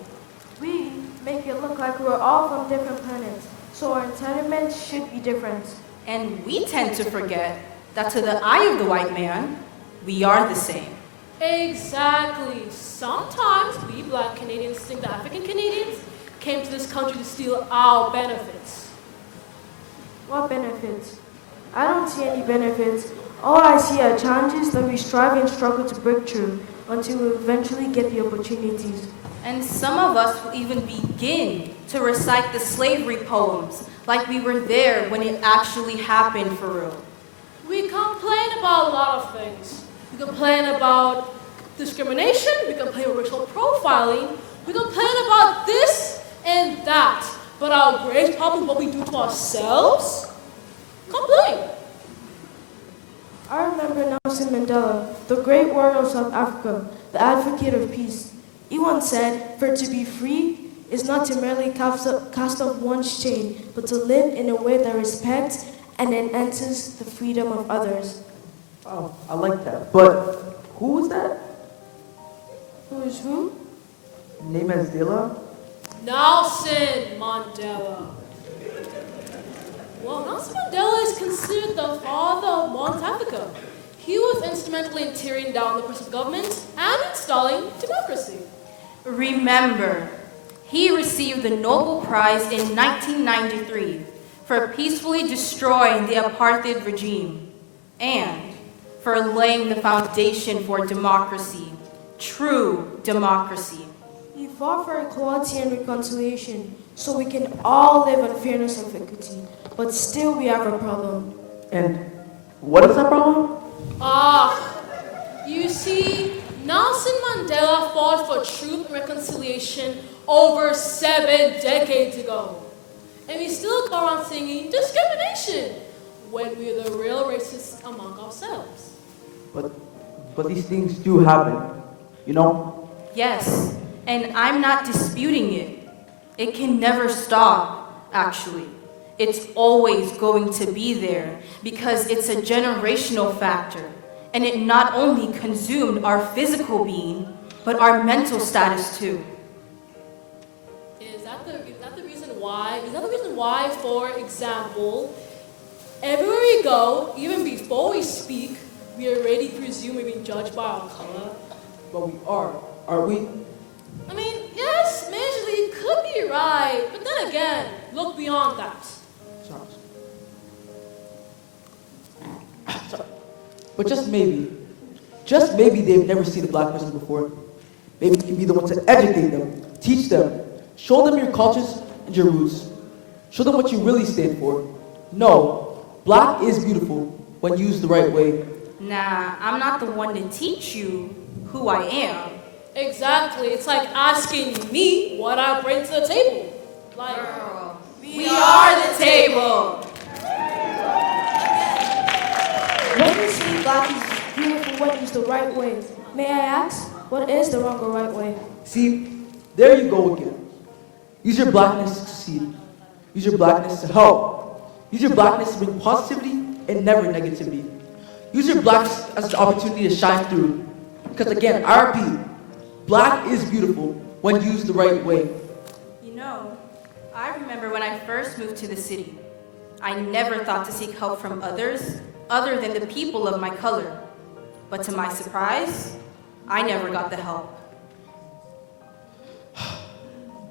We make it look like we're all from different planets, so our entitlements should be different. And we tend to forget that to the eye of the white man, we are the same. Exactly. Sometimes we Black Canadians think that African Canadians came to this country to steal our benefits. What benefits? I don't see any benefits. All I see are challenges that we strive and struggle to break through until we eventually get the opportunities. And some of us will even begin to recite the slavery poems like we were there when it actually happened for real. We complain about a lot of things. We complain about discrimination, we complain about racial profiling, we complain about this and that. But our greatest problem is what we do to ourselves? Complain. I remember Nelson Mandela, the great warrior of South Africa, the advocate of peace. He once said, "For to be free is not to merely cast off one's chain, but to live in a way that respects and enhances the freedom of others." Oh, I like that. But who was that? Who is who? Name Mandela? Nelson Mandela. Well, Nelson Mandela is considered the father of modern Africa. He was instrumental in tearing down the oppressive government and installing democracy. Remember, he received the Nobel Prize in 1993 for peacefully destroying the apartheid regime and for laying the foundation for democracy, true democracy. He fought for equality and reconciliation so we can all live in fairness and equity. But still we have a problem. And what is that problem? You see, Nelson Mandela fought for truth and reconciliation over 7 decades ago. And we still go around singing discrimination when we're the real racists among ourselves. But these things do happen, you know? Yes, and I'm not disputing it. It can never stop, actually. It's always going to be there because it's a generational factor. And it not only consumed our physical being, but our mental status too. Is that the reason why? Is that the reason why, for example, everywhere we go, even before we speak, we already presume we're being judged by our color? But we are, aren't we? I mean, yes, majorly you could be right, but then again, look beyond that. Sorry. But just maybe they've never seen a black person before. Maybe you can be the one to educate them, teach them, show them your cultures and your roots. Show them what you really stand for. No, black is beautiful when used the right way. Nah, I'm not the one to teach you who I am. Exactly. It's like asking me what I bring to the table. Like, we are the table. When you say black is beautiful when used the right way, may I ask, what is the wrong or right way? See, there you go again. Use your blackness to succeed. Use your blackness to help. Use your blackness to bring positivity and never negativity. Use your blackness as an opportunity to shine through. Because again, I repeat, black is beautiful when used the right way. You know, I remember when I first moved to the city. I never thought to seek help from others other than the people of my color. But to my surprise, I never got the help.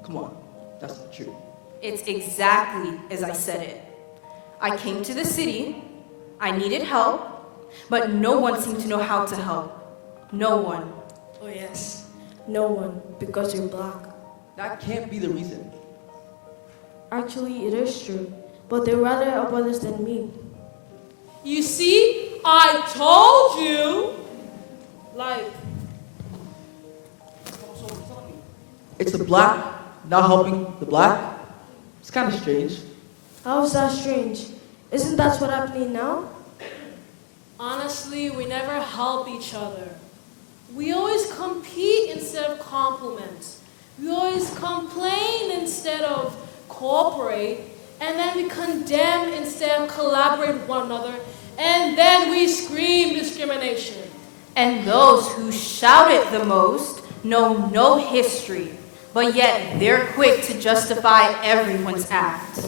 Come on, that's not true. It's exactly as I said it. I came to the city, I needed help, but no one seemed to know how to help. No one. Oh yes, no one, because you're black. That can't be the reason. Actually, it is true, but they're rather of others than me. you see, I told you. Like, It's the black not helping the black. It's kind of strange. How is that strange? Isn't that what's happening now? honestly, we never help each other. We always compete instead of compliment. We always complain instead of cooperate. And then we condemn instead of collaborate with one another. And then we scream discrimination. And those who shout it the most know no history, but yet they're quick to justify everyone's act.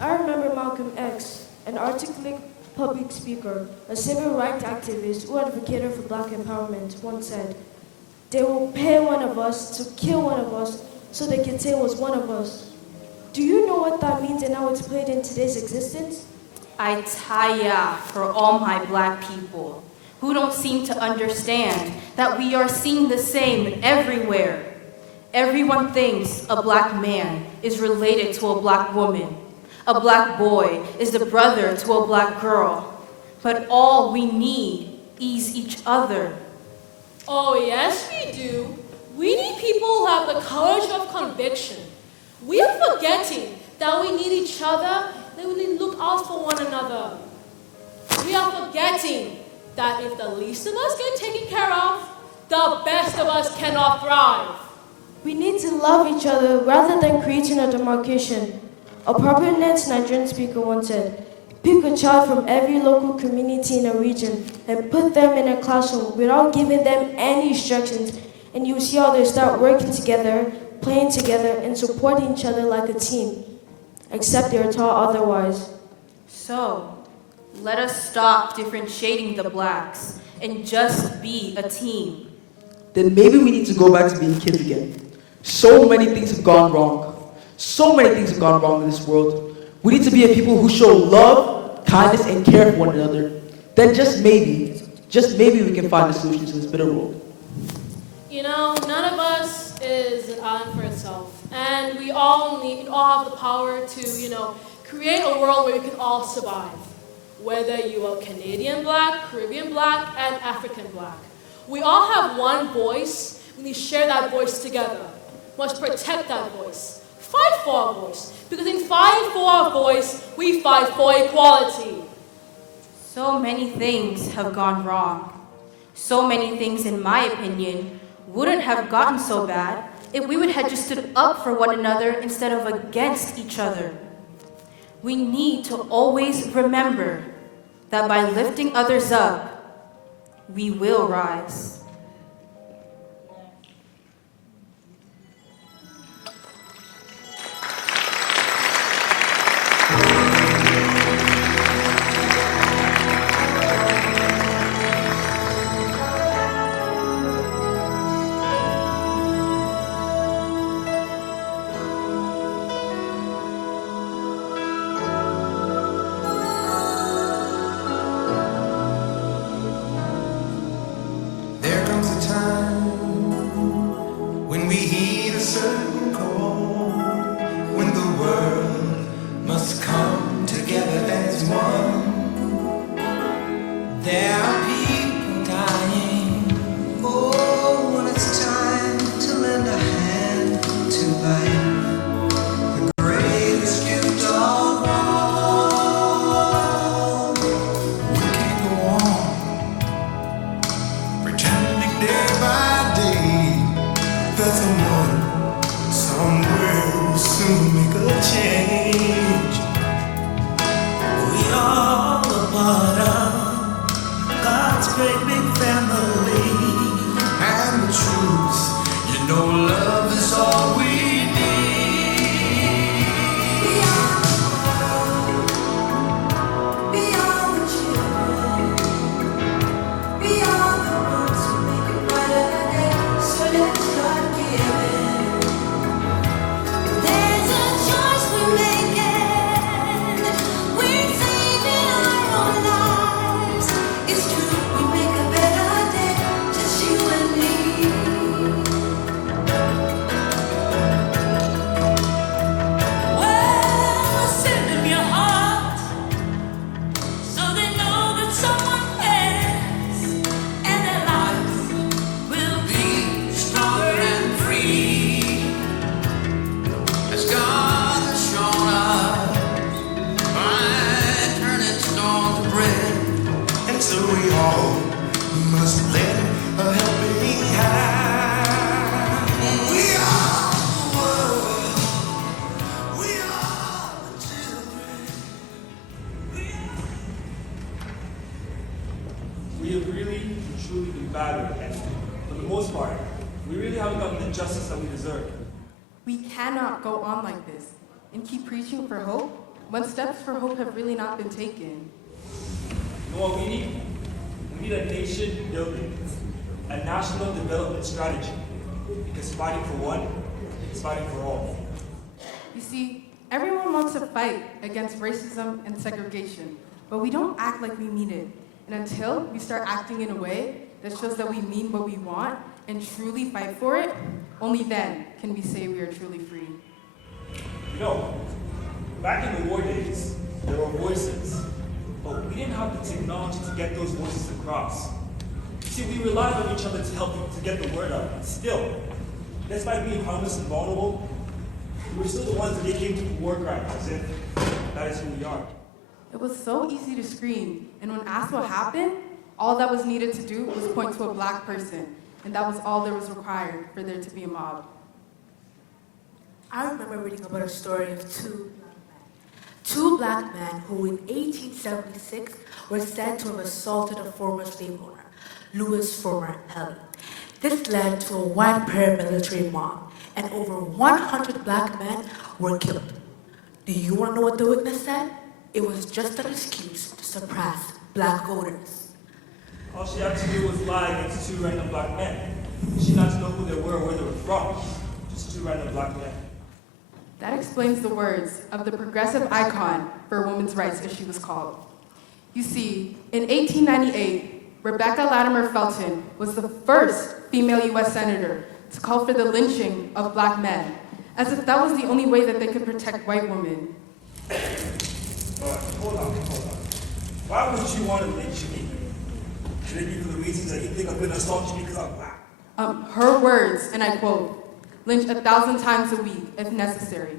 I remember Malcolm X, an articulate public speaker, a civil rights activist who advocated for black empowerment, once said, "They will pay one of us to kill one of us so they can say it was one of us." Do you know what that means and how it's played in today's existence? I tire for all my black people who don't seem to understand that we are seen the same everywhere. Everyone thinks a black man is related to a black woman. A black boy is the brother to a black girl. But all we need is each other. Oh, yes, we do. We need people who have the courage of conviction. We are forgetting that we need each other, that we need to look out for one another. We are forgetting that if the least of us get taken care of, the best of us cannot thrive. We need to love each other rather than creating a demarcation. A prominent Nigerian speaker once said, pick a child from every local community in a region and put them in a classroom without giving them any instructions, and you'll see how they start working together, playing together, and supporting each other like a team, except they are taught otherwise. So, let us stop differentiating the blacks and just be a team. Then maybe we need to go back to being kids again. So many things have gone wrong. So many things have gone wrong in this world. We need to be a people who show love, kindness, and care for one another. Then just maybe we can find a solution to this bitter world. You know, none of us is an island for itself. And we all have the power to, create a world where we can all survive. Whether you are Canadian black, Caribbean black, and African black. We all have one voice. We need to share that voice together. We must protect that voice. Fight for our voice. Because in fighting for our voice, we fight for equality. So many things have gone wrong. So many things, in my opinion, wouldn't have gotten so bad if we would have just stood up for one another instead of against each other. We need to always remember that by lifting others up, we will rise. There comes a time when we heed a certain call, when the world must come together as one. There are people dying. Oh, when it's time to lend a hand to life, the greatest gift of all. We can't go on pretending day by day that someone somewhere will soon make a change. We are a part of God's great big family, and the truth, love is all we need. We are the children. We are the ones who make a brighter day. So let's start giving. There's a choice we're making. We're saving our own lives. It's true, we make a better day. Just you and me. Well, send them your heart, so they know that someone cares, and their lives will be stronger and free. As God has shown us by turning stone to bread, and so we all must lend a helping hand. We are the world. We are the children. We have really and truly been battered, and for the most part, we really haven't gotten the justice that we deserve. We cannot go on like this and keep preaching for hope when steps for hope have really not been taken. You know what we need? We need a nation building, a national development strategy. Because fighting for one is fighting for all. You see, everyone wants to fight against racism and segregation, but we don't act like we mean it. And until we start acting in a way that shows that we mean what we want and truly fight for it, only then can we say we are truly free. You know, back in the war days, there were voices, but we didn't have the technology to get those voices across. See, we relied on each other to help to get the word out. And still, despite being harmless and vulnerable, we were still the ones that they came to war crimes as if that is who we are. It was so easy to scream, and when asked what happened, all that was needed to do was point to a black person, and that was all there was required for there to be a mob. I remember reading about a story of two black men who in 1876 were said to have assaulted a former slave owner, Louis Former Helly. This led to a white paramilitary mob, and over 100 black men were killed. Do you want to know what the witness said? It was just an excuse to suppress black voters. All she had to do was lie against two random black men. She did not know who they were or where they were from. Just two random black men. That explains the words of the progressive icon for women's rights, as she was called. You see, in 1898, Rebecca Latimer Felton was the first female U.S. senator to call for the lynching of black men, as if that was the only way that they could protect white women. Hold on. Why would you want to lynch me? Should it be for the reasons that you think I'm going to assault you because I'm black? Her words, and I quote, lynch 1,000 times a week if necessary.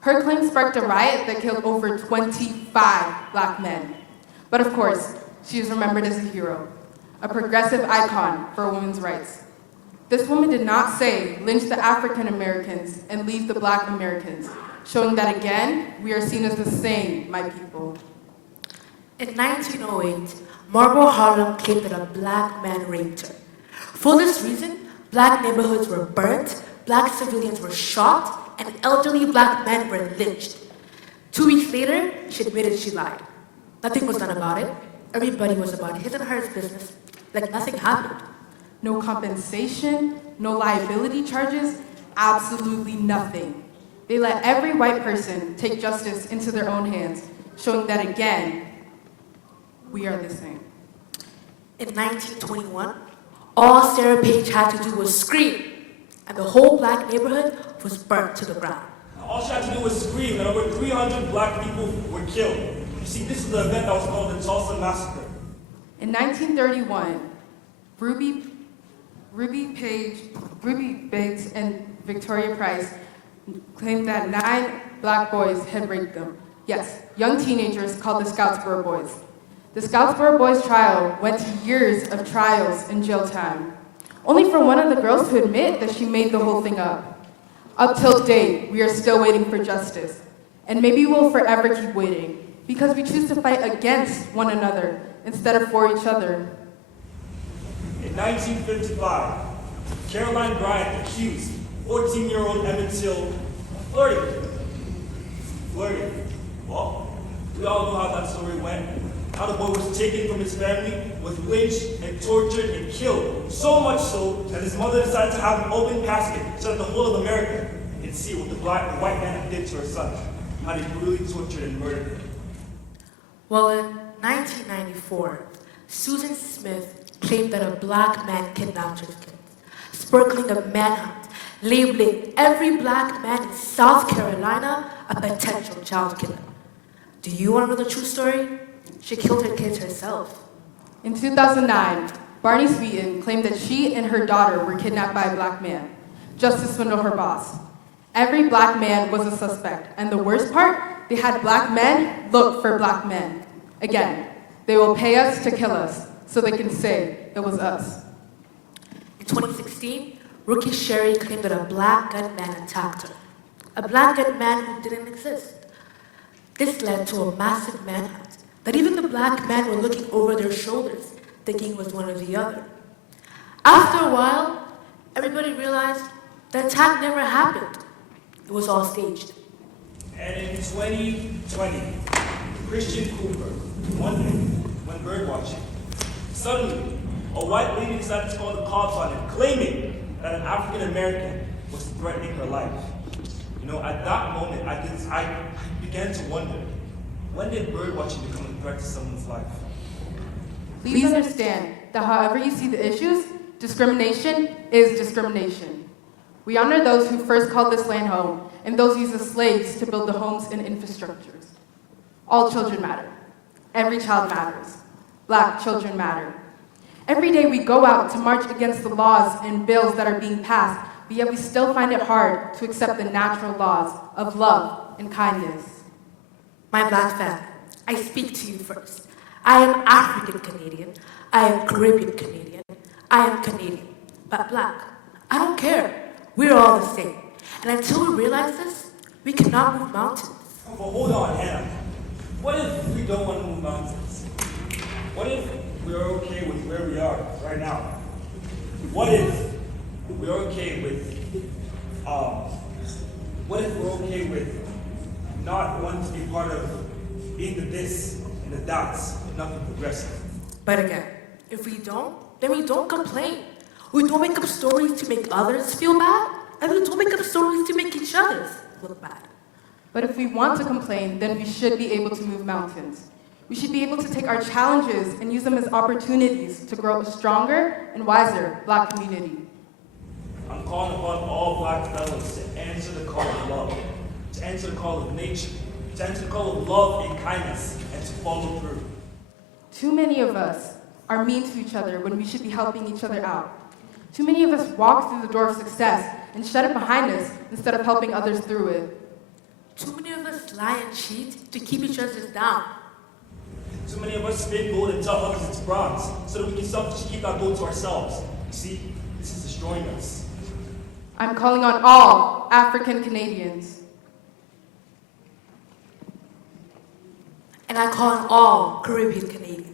Her claim sparked a riot that killed over 25 black men. But of course, she is remembered as a hero, a progressive icon for women's rights. This woman did not say, lynch the African Americans and leave the black Americans, showing that again, we are seen as the same, my people. In 1908, Marlboro Harlem claimed that a black man raped her. For this reason, black neighborhoods were burnt, black civilians were shot, and elderly black men were lynched. 2 weeks later, she admitted she lied. Nothing was done about it. Everybody was about his and her business, like nothing happened. No compensation, no liability charges, absolutely nothing. They let every white person take justice into their own hands, showing that again, we are the same. In 1921, all Sarah Page had to do was scream, and the whole black neighborhood was burnt to the ground. All she had to do was scream, and over 300 black people were killed. You see, this is the event that was called the Tulsa Massacre. In 1931, Ruby Bates and Victoria Price claimed that 9 black boys had raped them. Yes, young teenagers called the Scoutsboro Boys. The Scoutsboro Boys trial went to years of trials and jail time, only for one of the girls to admit that she made the whole thing up. Up till date, we are still waiting for justice, and maybe we'll forever keep waiting, because we choose to fight against one another instead of for each other. In 1955, Caroline Bryant accused 14-year-old Emmett Till of flirting. Well, we all know how that story went. How the boy was taken from his family, was lynched and tortured and killed. So much so that his mother decided to have an open casket so that the whole of America can see what the white man did to her son. How they brutally tortured and murdered him. Well, in 1994, Susan Smith claimed that a black man kidnapped her kids, sparkling a manhunt, labeling every black man in South Carolina a potential child killer. Do you want to know the true story? She killed her kids herself. In 2009, Barney Sweeten claimed that she and her daughter were kidnapped by a black man, just to swindle her boss. Every black man was a suspect, and the worst part, they had black men look for black men. Again, they will pay us to kill us, so they can say it was us. In 2016, Rookie Sherry claimed that a black gunman attacked her. A black gunman who didn't exist. This led to a massive manhunt that even the black men were looking over their shoulders, thinking it was one or the other. After a while, everybody realized the attack never happened. It was all staged. And in 2020, Christian Cooper, one day, went birdwatching. Suddenly, a white lady decided to call the cops on him, claiming that an African American was threatening her life. You know, at that moment, I began to wonder, when did birdwatching become a threat to someone's life? Please understand that however you see the issues, Discrimination is discrimination. We honor those who first called this land home and those used as slaves to build the homes and infrastructures. All children matter. Every child matters. Black children matter. Every day we go out to march against the laws and bills that are being passed, but yet we still find it hard to accept the natural laws of love and kindness. My Black family, I speak to you first. I am African Canadian. I am Caribbean Canadian. I am Canadian, but Black. I don't care. We're all the same. And until we realize this, we cannot move mountains. But hold on, Hannah. What if we don't want to move mountains? What if we're okay with where we are right now? What if we're okay with, not wanting to be part of being the this and the that's, and nothing progressive? But again, if we don't, then we don't complain. We don't make up stories to make others feel bad, and we don't make up stories to make each other look bad. But if we want to complain, then we should be able to move mountains. We should be able to take our challenges and use them as opportunities to grow a stronger and wiser Black community. I'm calling upon all Black fellows to answer the call of love, to answer the call of nature, to answer the call of love and kindness, and to follow through. Too many of us are mean to each other when we should be helping each other out. Too many of us walk through the door of success and shut it behind us instead of helping others through it. Too many of us lie and cheat to keep each other down. Too many of us spin gold and tell others it's bronze, so that we can selfishly keep that gold to ourselves. You see, this is destroying us. I'm calling on all African Canadians. And I call on all Caribbean Canadians.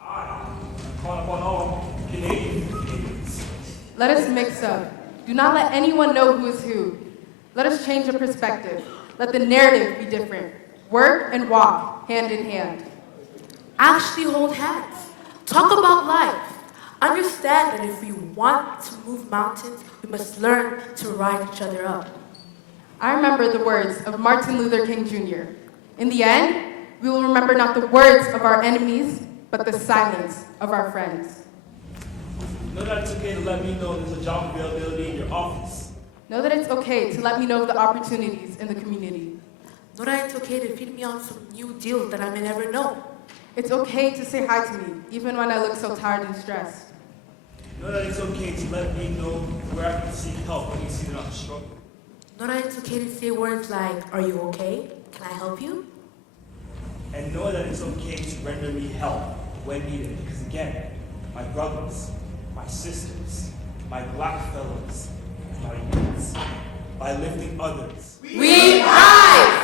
I'm calling upon all Canadian Canadians. Let us mix up. Do not let anyone know who is who. Let us change the perspective. Let the narrative be different. Work and walk hand in hand. Actually hold hands. Talk about life. Understand that if we want to move mountains, we must learn to ride each other up. I remember the words of Martin Luther King Jr. In the end, we will remember not the words of our enemies, but the silence of our friends. Know that it's okay to let me know there's a job availability in your office. Know that it's okay to let me know of the opportunities in the community. Know that it's okay to feed me on some new deals that I may never know. It's okay to say hi to me, even when I look so tired and stressed. Know that it's okay to let me know where I can seek help when you see that I'm struggling. Know that it's okay to say words like, are you okay? Can I help you? And know that it's okay to render me help when needed, because again, my brothers, my sisters, my Black fellows, my youths, by lifting others, we rise!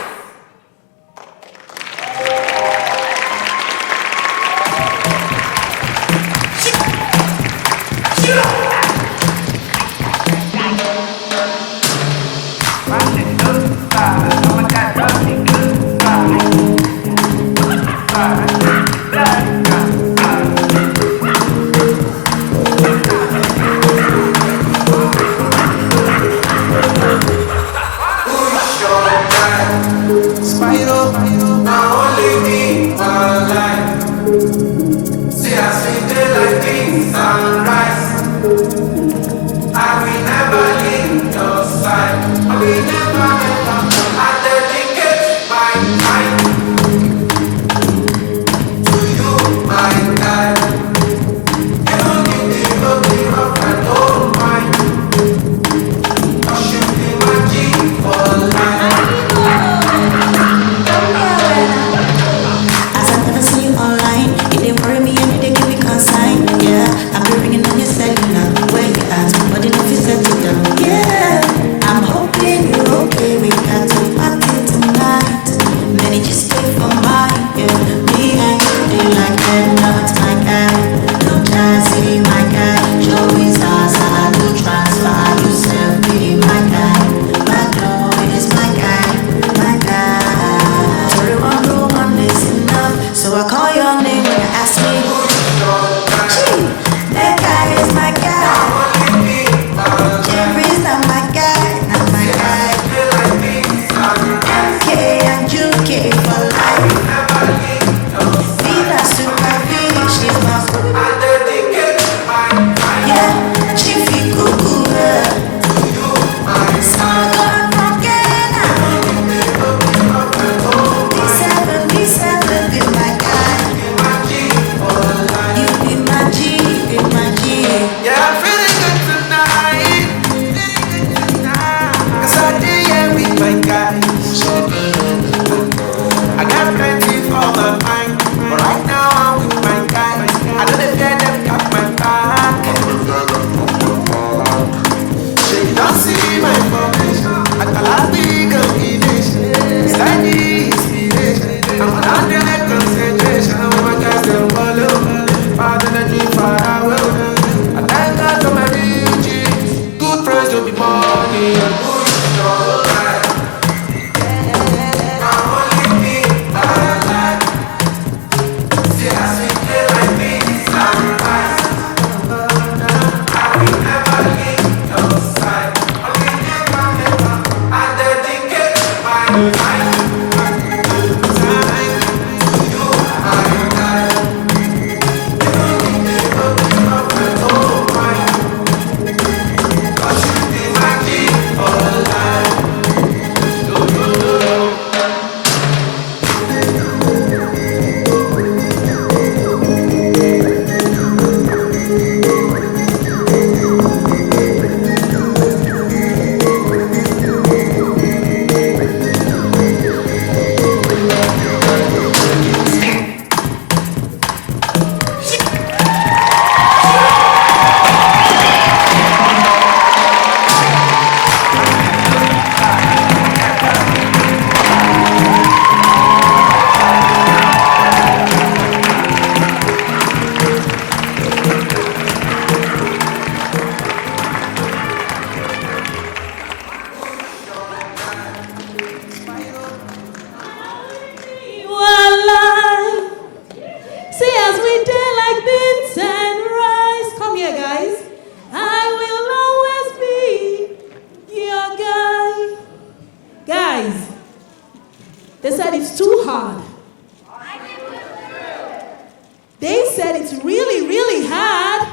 it's really, really hard.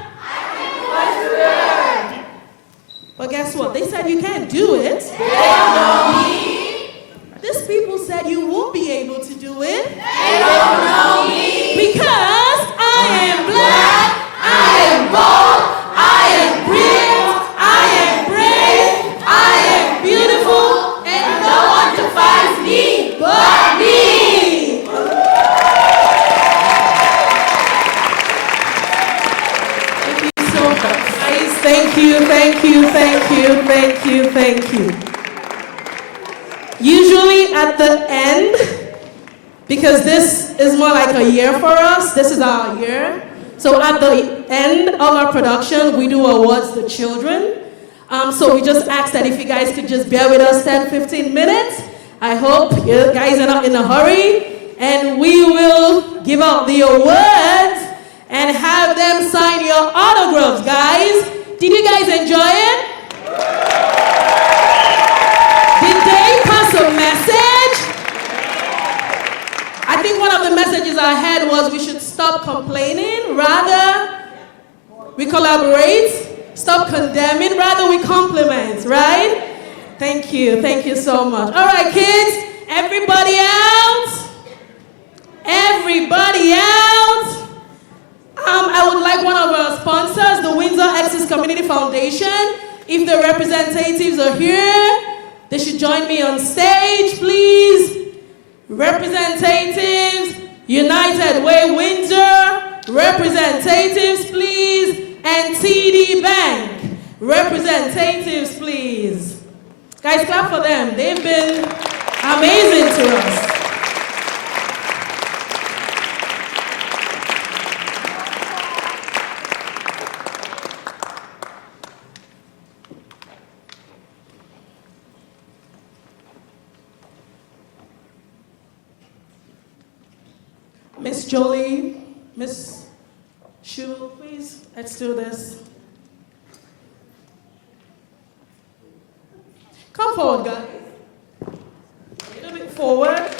But guess what? They said you can't do it. They don't know me. These people said you won't be able to do it. They don't know me. Because I am black, I am bold, I am brilliant, I am brave, I am beautiful, and no one defines me but me. Thank you so much. Guys, thank you, thank you, thank you, thank you, thank you. Usually at the end, because this is more like a year for us, this is our year. So at the end of our production, we do awards to children. So we just ask that if you guys could just bear with us 10, 15 minutes. I hope you guys are not in a hurry. And we will give out the awards and have them sign your autographs, guys. Did you guys enjoy it? Did they pass a message? I think one of the messages I had was we should stop complaining, rather we collaborate, stop condemning, rather we compliment, right? Thank you so much. All right, kids, everybody out? Everybody out? I would like one of our sponsors, the Windsor Access Community Foundation. If the representatives are here, they should join me on stage, please. Representatives, United Way Windsor, representatives, please, and TD Bank, representatives, please. Guys, clap for them. They've been amazing to us. Miss Jolie, Miss Shu, please, let's do this. Come forward, guys. A little bit forward.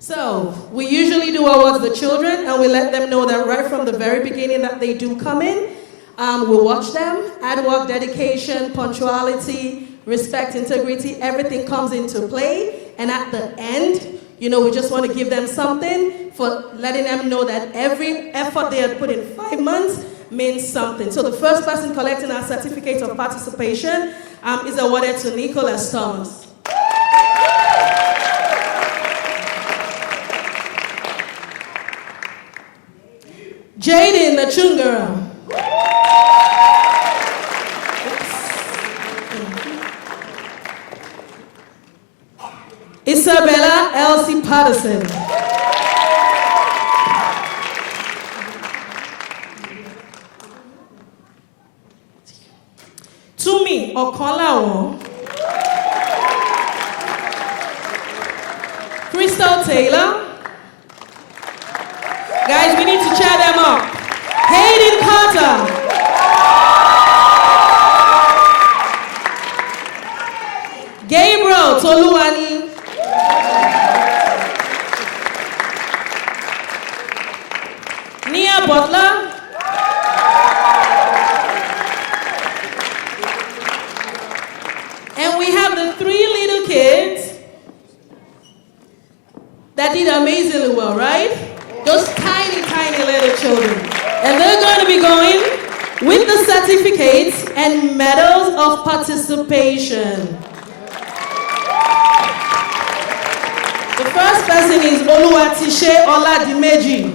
So, we usually do awards the children, and we let them know that right from the very beginning that they do come in. We watch them, ad hoc dedication, punctuality, respect, integrity, everything comes into play. And at the end, we just want to give them something for letting them know that every effort they had put in 5 months means something. So the first person collecting our certificate of participation is awarded to Nicholas Thomas. Jaden Nachungara. Isabella Elsie Patterson. Tumi Okolawon. Crystal Taylor. Guys, we need to cheer them up. Hayden Carter. Gabriel Toluwani. Nia Butler. And we have the 3 little kids that did amazingly well, right? Those tiny, tiny little children. And they're going to be going with the certificates and medals of participation. The first person is Oluwatishe Oladimeji.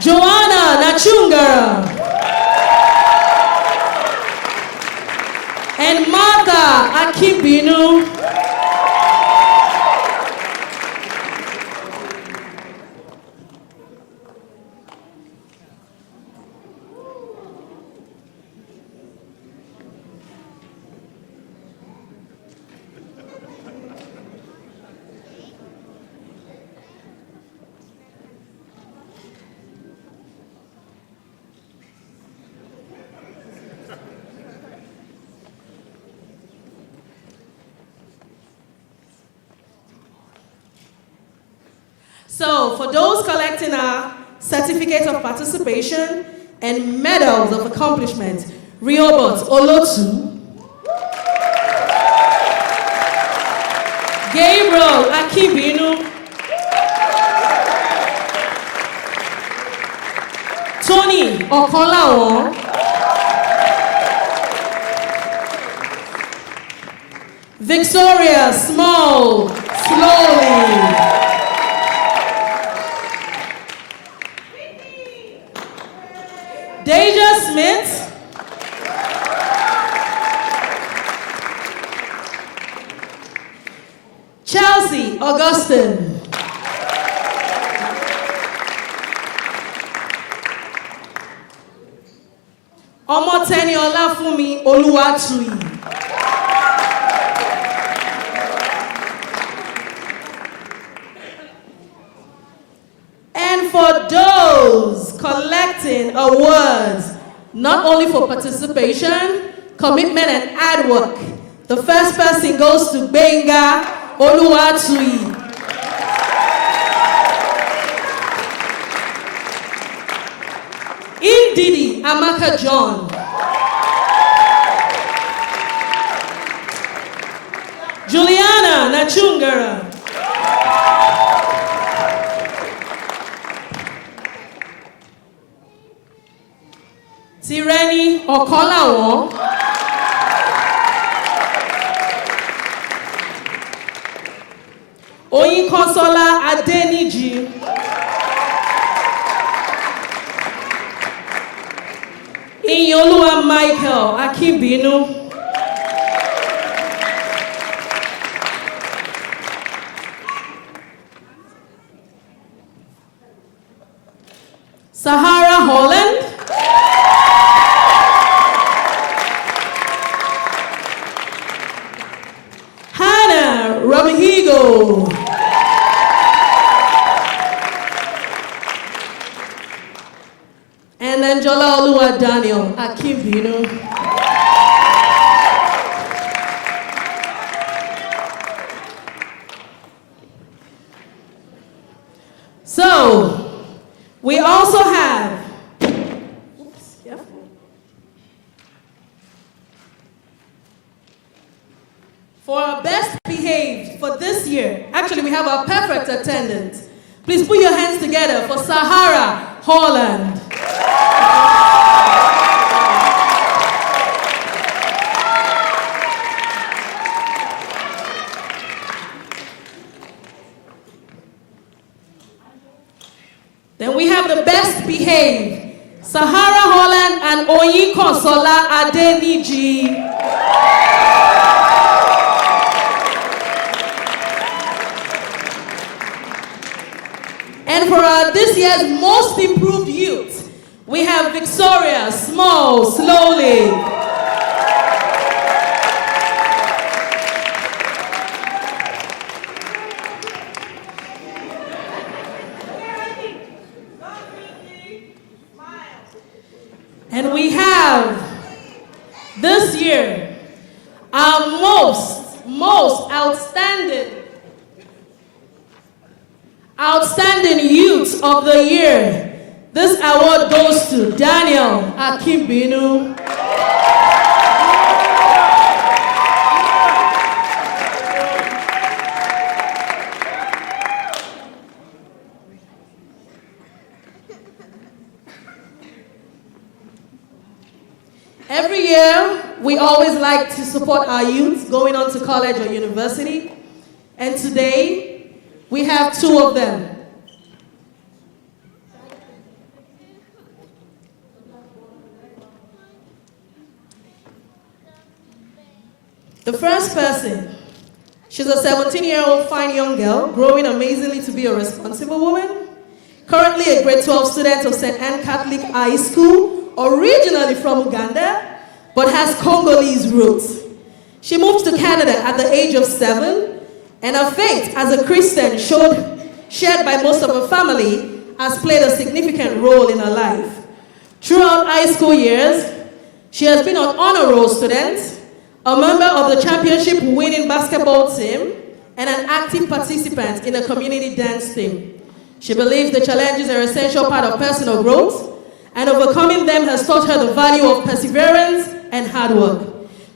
Joanna Nachungara. And Martha Akibinu. So, for those collecting our certificate of participation and medals of accomplishment, Riobot Olotu, Gabriel Akibinu, Tony Okolawon, Victoria Small, slowly. Deja Smith, Chelsea Augustine, Omoteni Olafumi Oluwatui, and for those collecting awards, not only for participation, commitment, and hard work, the first person goes to Benga Oluwatui. Indidi Amaka John, Juliana Nachungara, Tireni Okolawon, Oyinkansola Adeniji, Iyoluwa Michael Akimbinu, Sahara Holland, Hannah Rabihigo, and Angela Oluwa Daniel Akimbinu. So, we also have, for our best behaved for this year, actually we have our perfect attendance. Please put your hands together for Sahara Holland. Then we have the best behaved, Sahara Holland and Oyinkansola Adeniji. And for this year's most improved youth, we have Victoria Small, slowly. And we have this year our most outstanding youth of the year. This award goes to Daniel Akimbinu. Every year, we always like to support our youth going on to college or university. And today, we have two of them. The first person, she's a 17-year-old fine young girl, growing amazingly to be a responsible woman. Currently a grade 12 student of St. Anne Catholic High School, originally from Uganda, but has Congolese roots. She moved to Canada at the age of 7, and her faith as a Christian, shared by most of her family, has played a significant role in her life. Throughout high school years, she has been an honor roll student, a member of the championship-winning basketball team, and an active participant in a community dance team. She believes the challenges are an essential part of personal growth, and overcoming them has taught her the value of perseverance and hard work.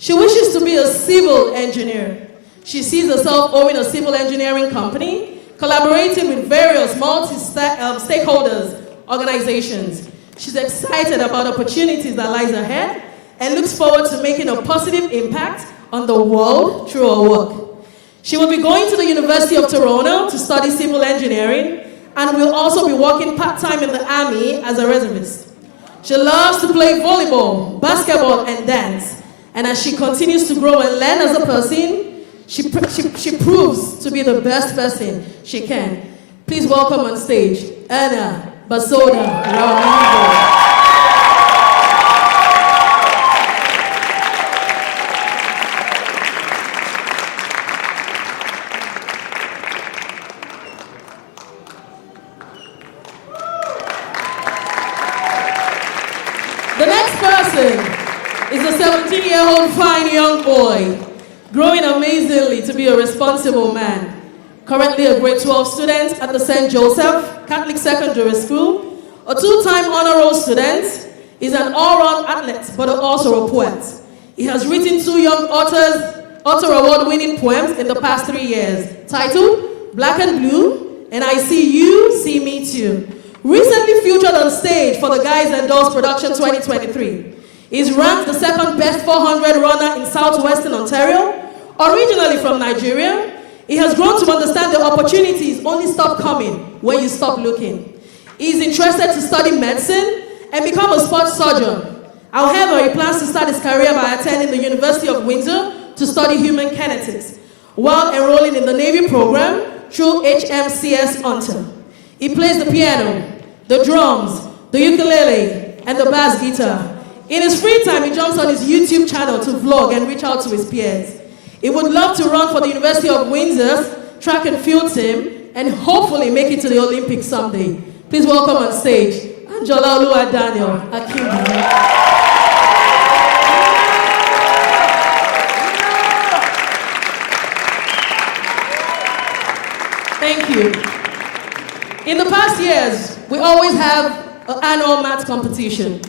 She wishes to be a civil engineer. She sees herself owning a civil engineering company, collaborating with various multi-stakeholders, organizations. She's excited about opportunities that lies ahead and looks forward to making a positive impact on the world through her work. She will be going to the University of Toronto to study civil engineering and will also be working part-time in the Army as a reservist. She loves to play volleyball, basketball, and dance. And as she continues to grow and learn as a person, she proves to be the best person she can. Please welcome on stage, Anna Basoda Ramongo. The next person is a 17-year-old fine young boy, growing amazingly to be a responsible man. Currently a grade 12 student at the St. Joseph Catholic Secondary School, a two-time honor roll student, is an all-round athlete but also a poet. He has written 2 young author award-winning poems in the past 3 years, titled Black and Blue and I See You, See Me Too. Recently featured on stage for the Guys and Dolls Production 2023. He's ranked the second best 400 runner in southwestern Ontario. Originally from Nigeria, he has grown to understand the opportunities only stop coming when you stop looking. He's interested to study medicine and become a sports surgeon. However, he plans to start his career by attending the University of Windsor to study human kinetics, while enrolling in the Navy program through HMCS Hunter. He plays the piano, the drums, the ukulele, and the bass guitar. In his free time, he jumps on his YouTube channel to vlog and reach out to his peers. He would love to run for the University of Windsor's track and field team and hopefully make it to the Olympics someday. Please welcome on stage, Angela Olua Daniel Akimbi. Thank you. In the past years, we always have an annual maths competition.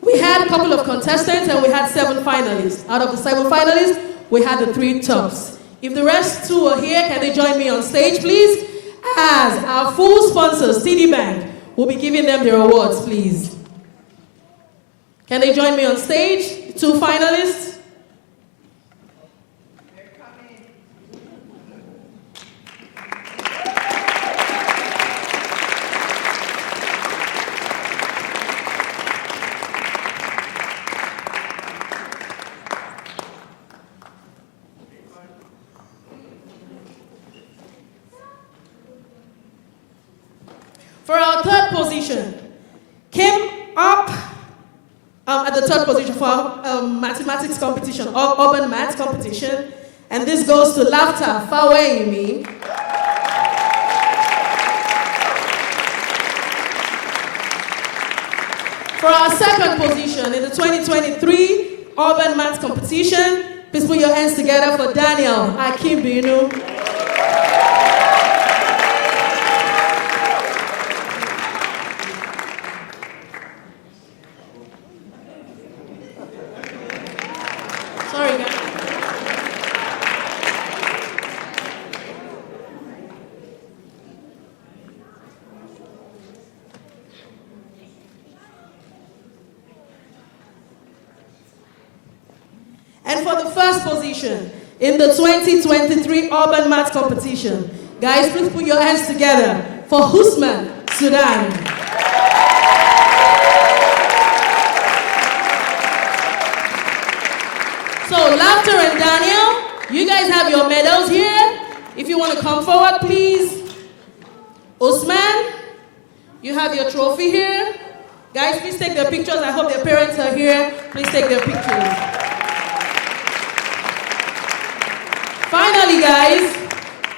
We had a couple of contestants and we had 7 finalists. Out of the 7 finalists, we had the 3 tops. If the rest 2 are here, can they join me on stage, please? As our full sponsors, TD Bank, will be giving them their awards, please. Can they join me on stage? 2 finalists. For our third position, came up at the third position for our mathematics competition, urban maths competition, and this goes to Laughter Faweimi. For our second position in the 2023 urban maths competition, please put your hands together for Daniel Akimbinu. Sorry, guys. And for the first position in the 2023 Urban Maths Competition, guys, please put your hands together for Husman Sudan. So, Laughter and Daniel, you guys have your medals here. If you want to come forward, please. Usman, you have your trophy here. Guys, please take their pictures. I hope their parents are here. Please take their pictures. Finally, guys,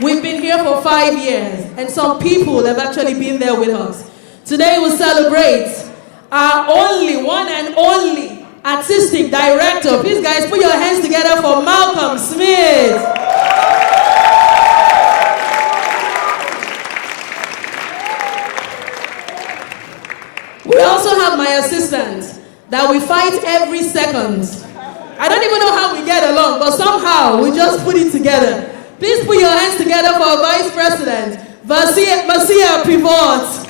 we've been here for 5 years, and some people have actually been there with us. Today we celebrate our only, one and only, artistic director. Please, guys, put your hands together for Malcolm Smith. that we fight every second. I don't even know how we get along, but somehow we just put it together. Please put your hands together for our Vice President, Marcia Pivot.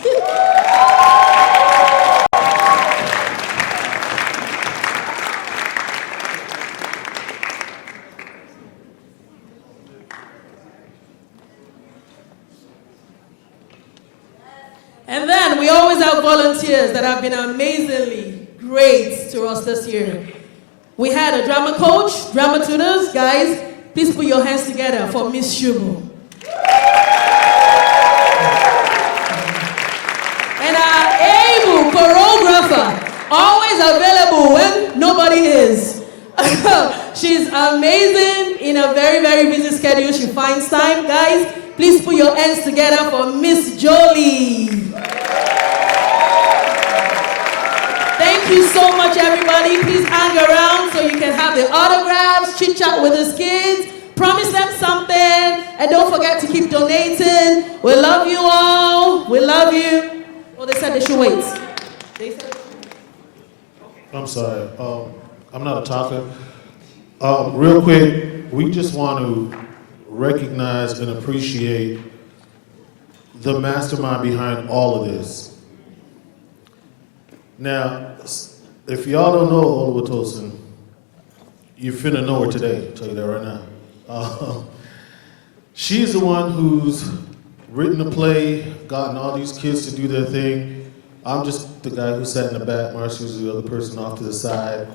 And then we always have volunteers that have been amazingly great to us this year. We had a drama coach, drama tutors. Guys, please put your hands together for Miss Shubu. And our able choreographer, always available when nobody is. She's amazing in a very, very busy schedule. She finds time. Guys, please put your hands together for Miss Jolie. Thank you so much, everybody. Please hang around so you can have the autographs, chit-chat with the kids, promise them something, and don't forget to keep donating. We love you all. We love you. Oh, they said they should wait. I'm sorry. I'm not a talker. Real quick, we just want to recognize and appreciate the mastermind behind all of this. Now, if y'all don't know Oluwatosin, you're finna know her today. I'll tell you that right now. She's the one who's written the play, gotten all these kids to do their thing. I'm just the guy who sat in the back. Marcia's the other person off to the side.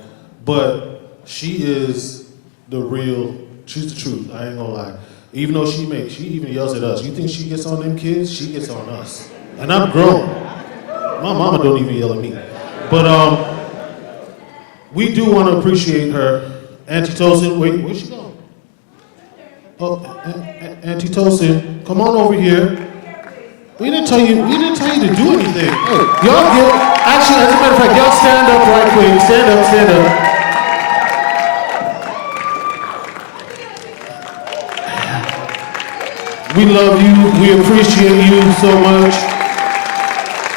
But she is the real, she's the truth. I ain't gonna lie. Even though she even yells at us. You think she gets on them kids? She gets on us. And I'm grown. My mama don't even yell at me. But we do want to appreciate her. Auntie Tosin, wait, where'd she go? Oh, Auntie Tosin, come on over here. We didn't tell you to do anything. Hey, y'all actually, as a matter of fact, y'all stand up right quick. Stand up. We love you. We appreciate you so much.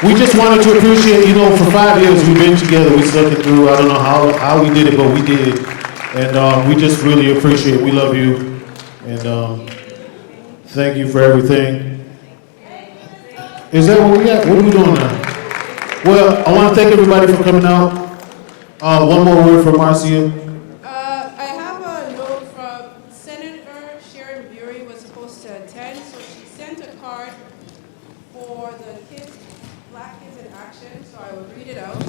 We just wanted to appreciate, for 5 years we've been together. We stuck it through. I don't know how we did it, but we did. And we just really appreciate it. We love you. And thank you for everything. Is that what we got? What are we doing now? Well, I want to thank everybody for coming out. One more word from Marcia. I have a note from Senator Sharon Bury was supposed to attend, so she sent a card for the kids, Black Kids in Action, so I will read it out.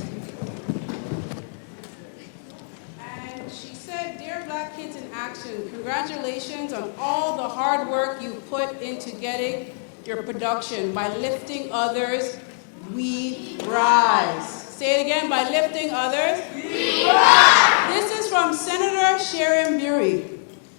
And she said, "Dear Black Kids in Action, congratulations on all the hard work you put into getting your production. By lifting others, we rise." Say it again, by lifting others, we rise. This is from Senator Sharon Bury.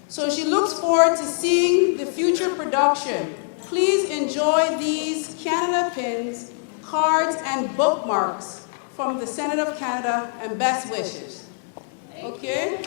So she looks forward to seeing the future production. Please enjoy these Canada pins, cards, and bookmarks from the Senate of Canada, and best wishes. Okay?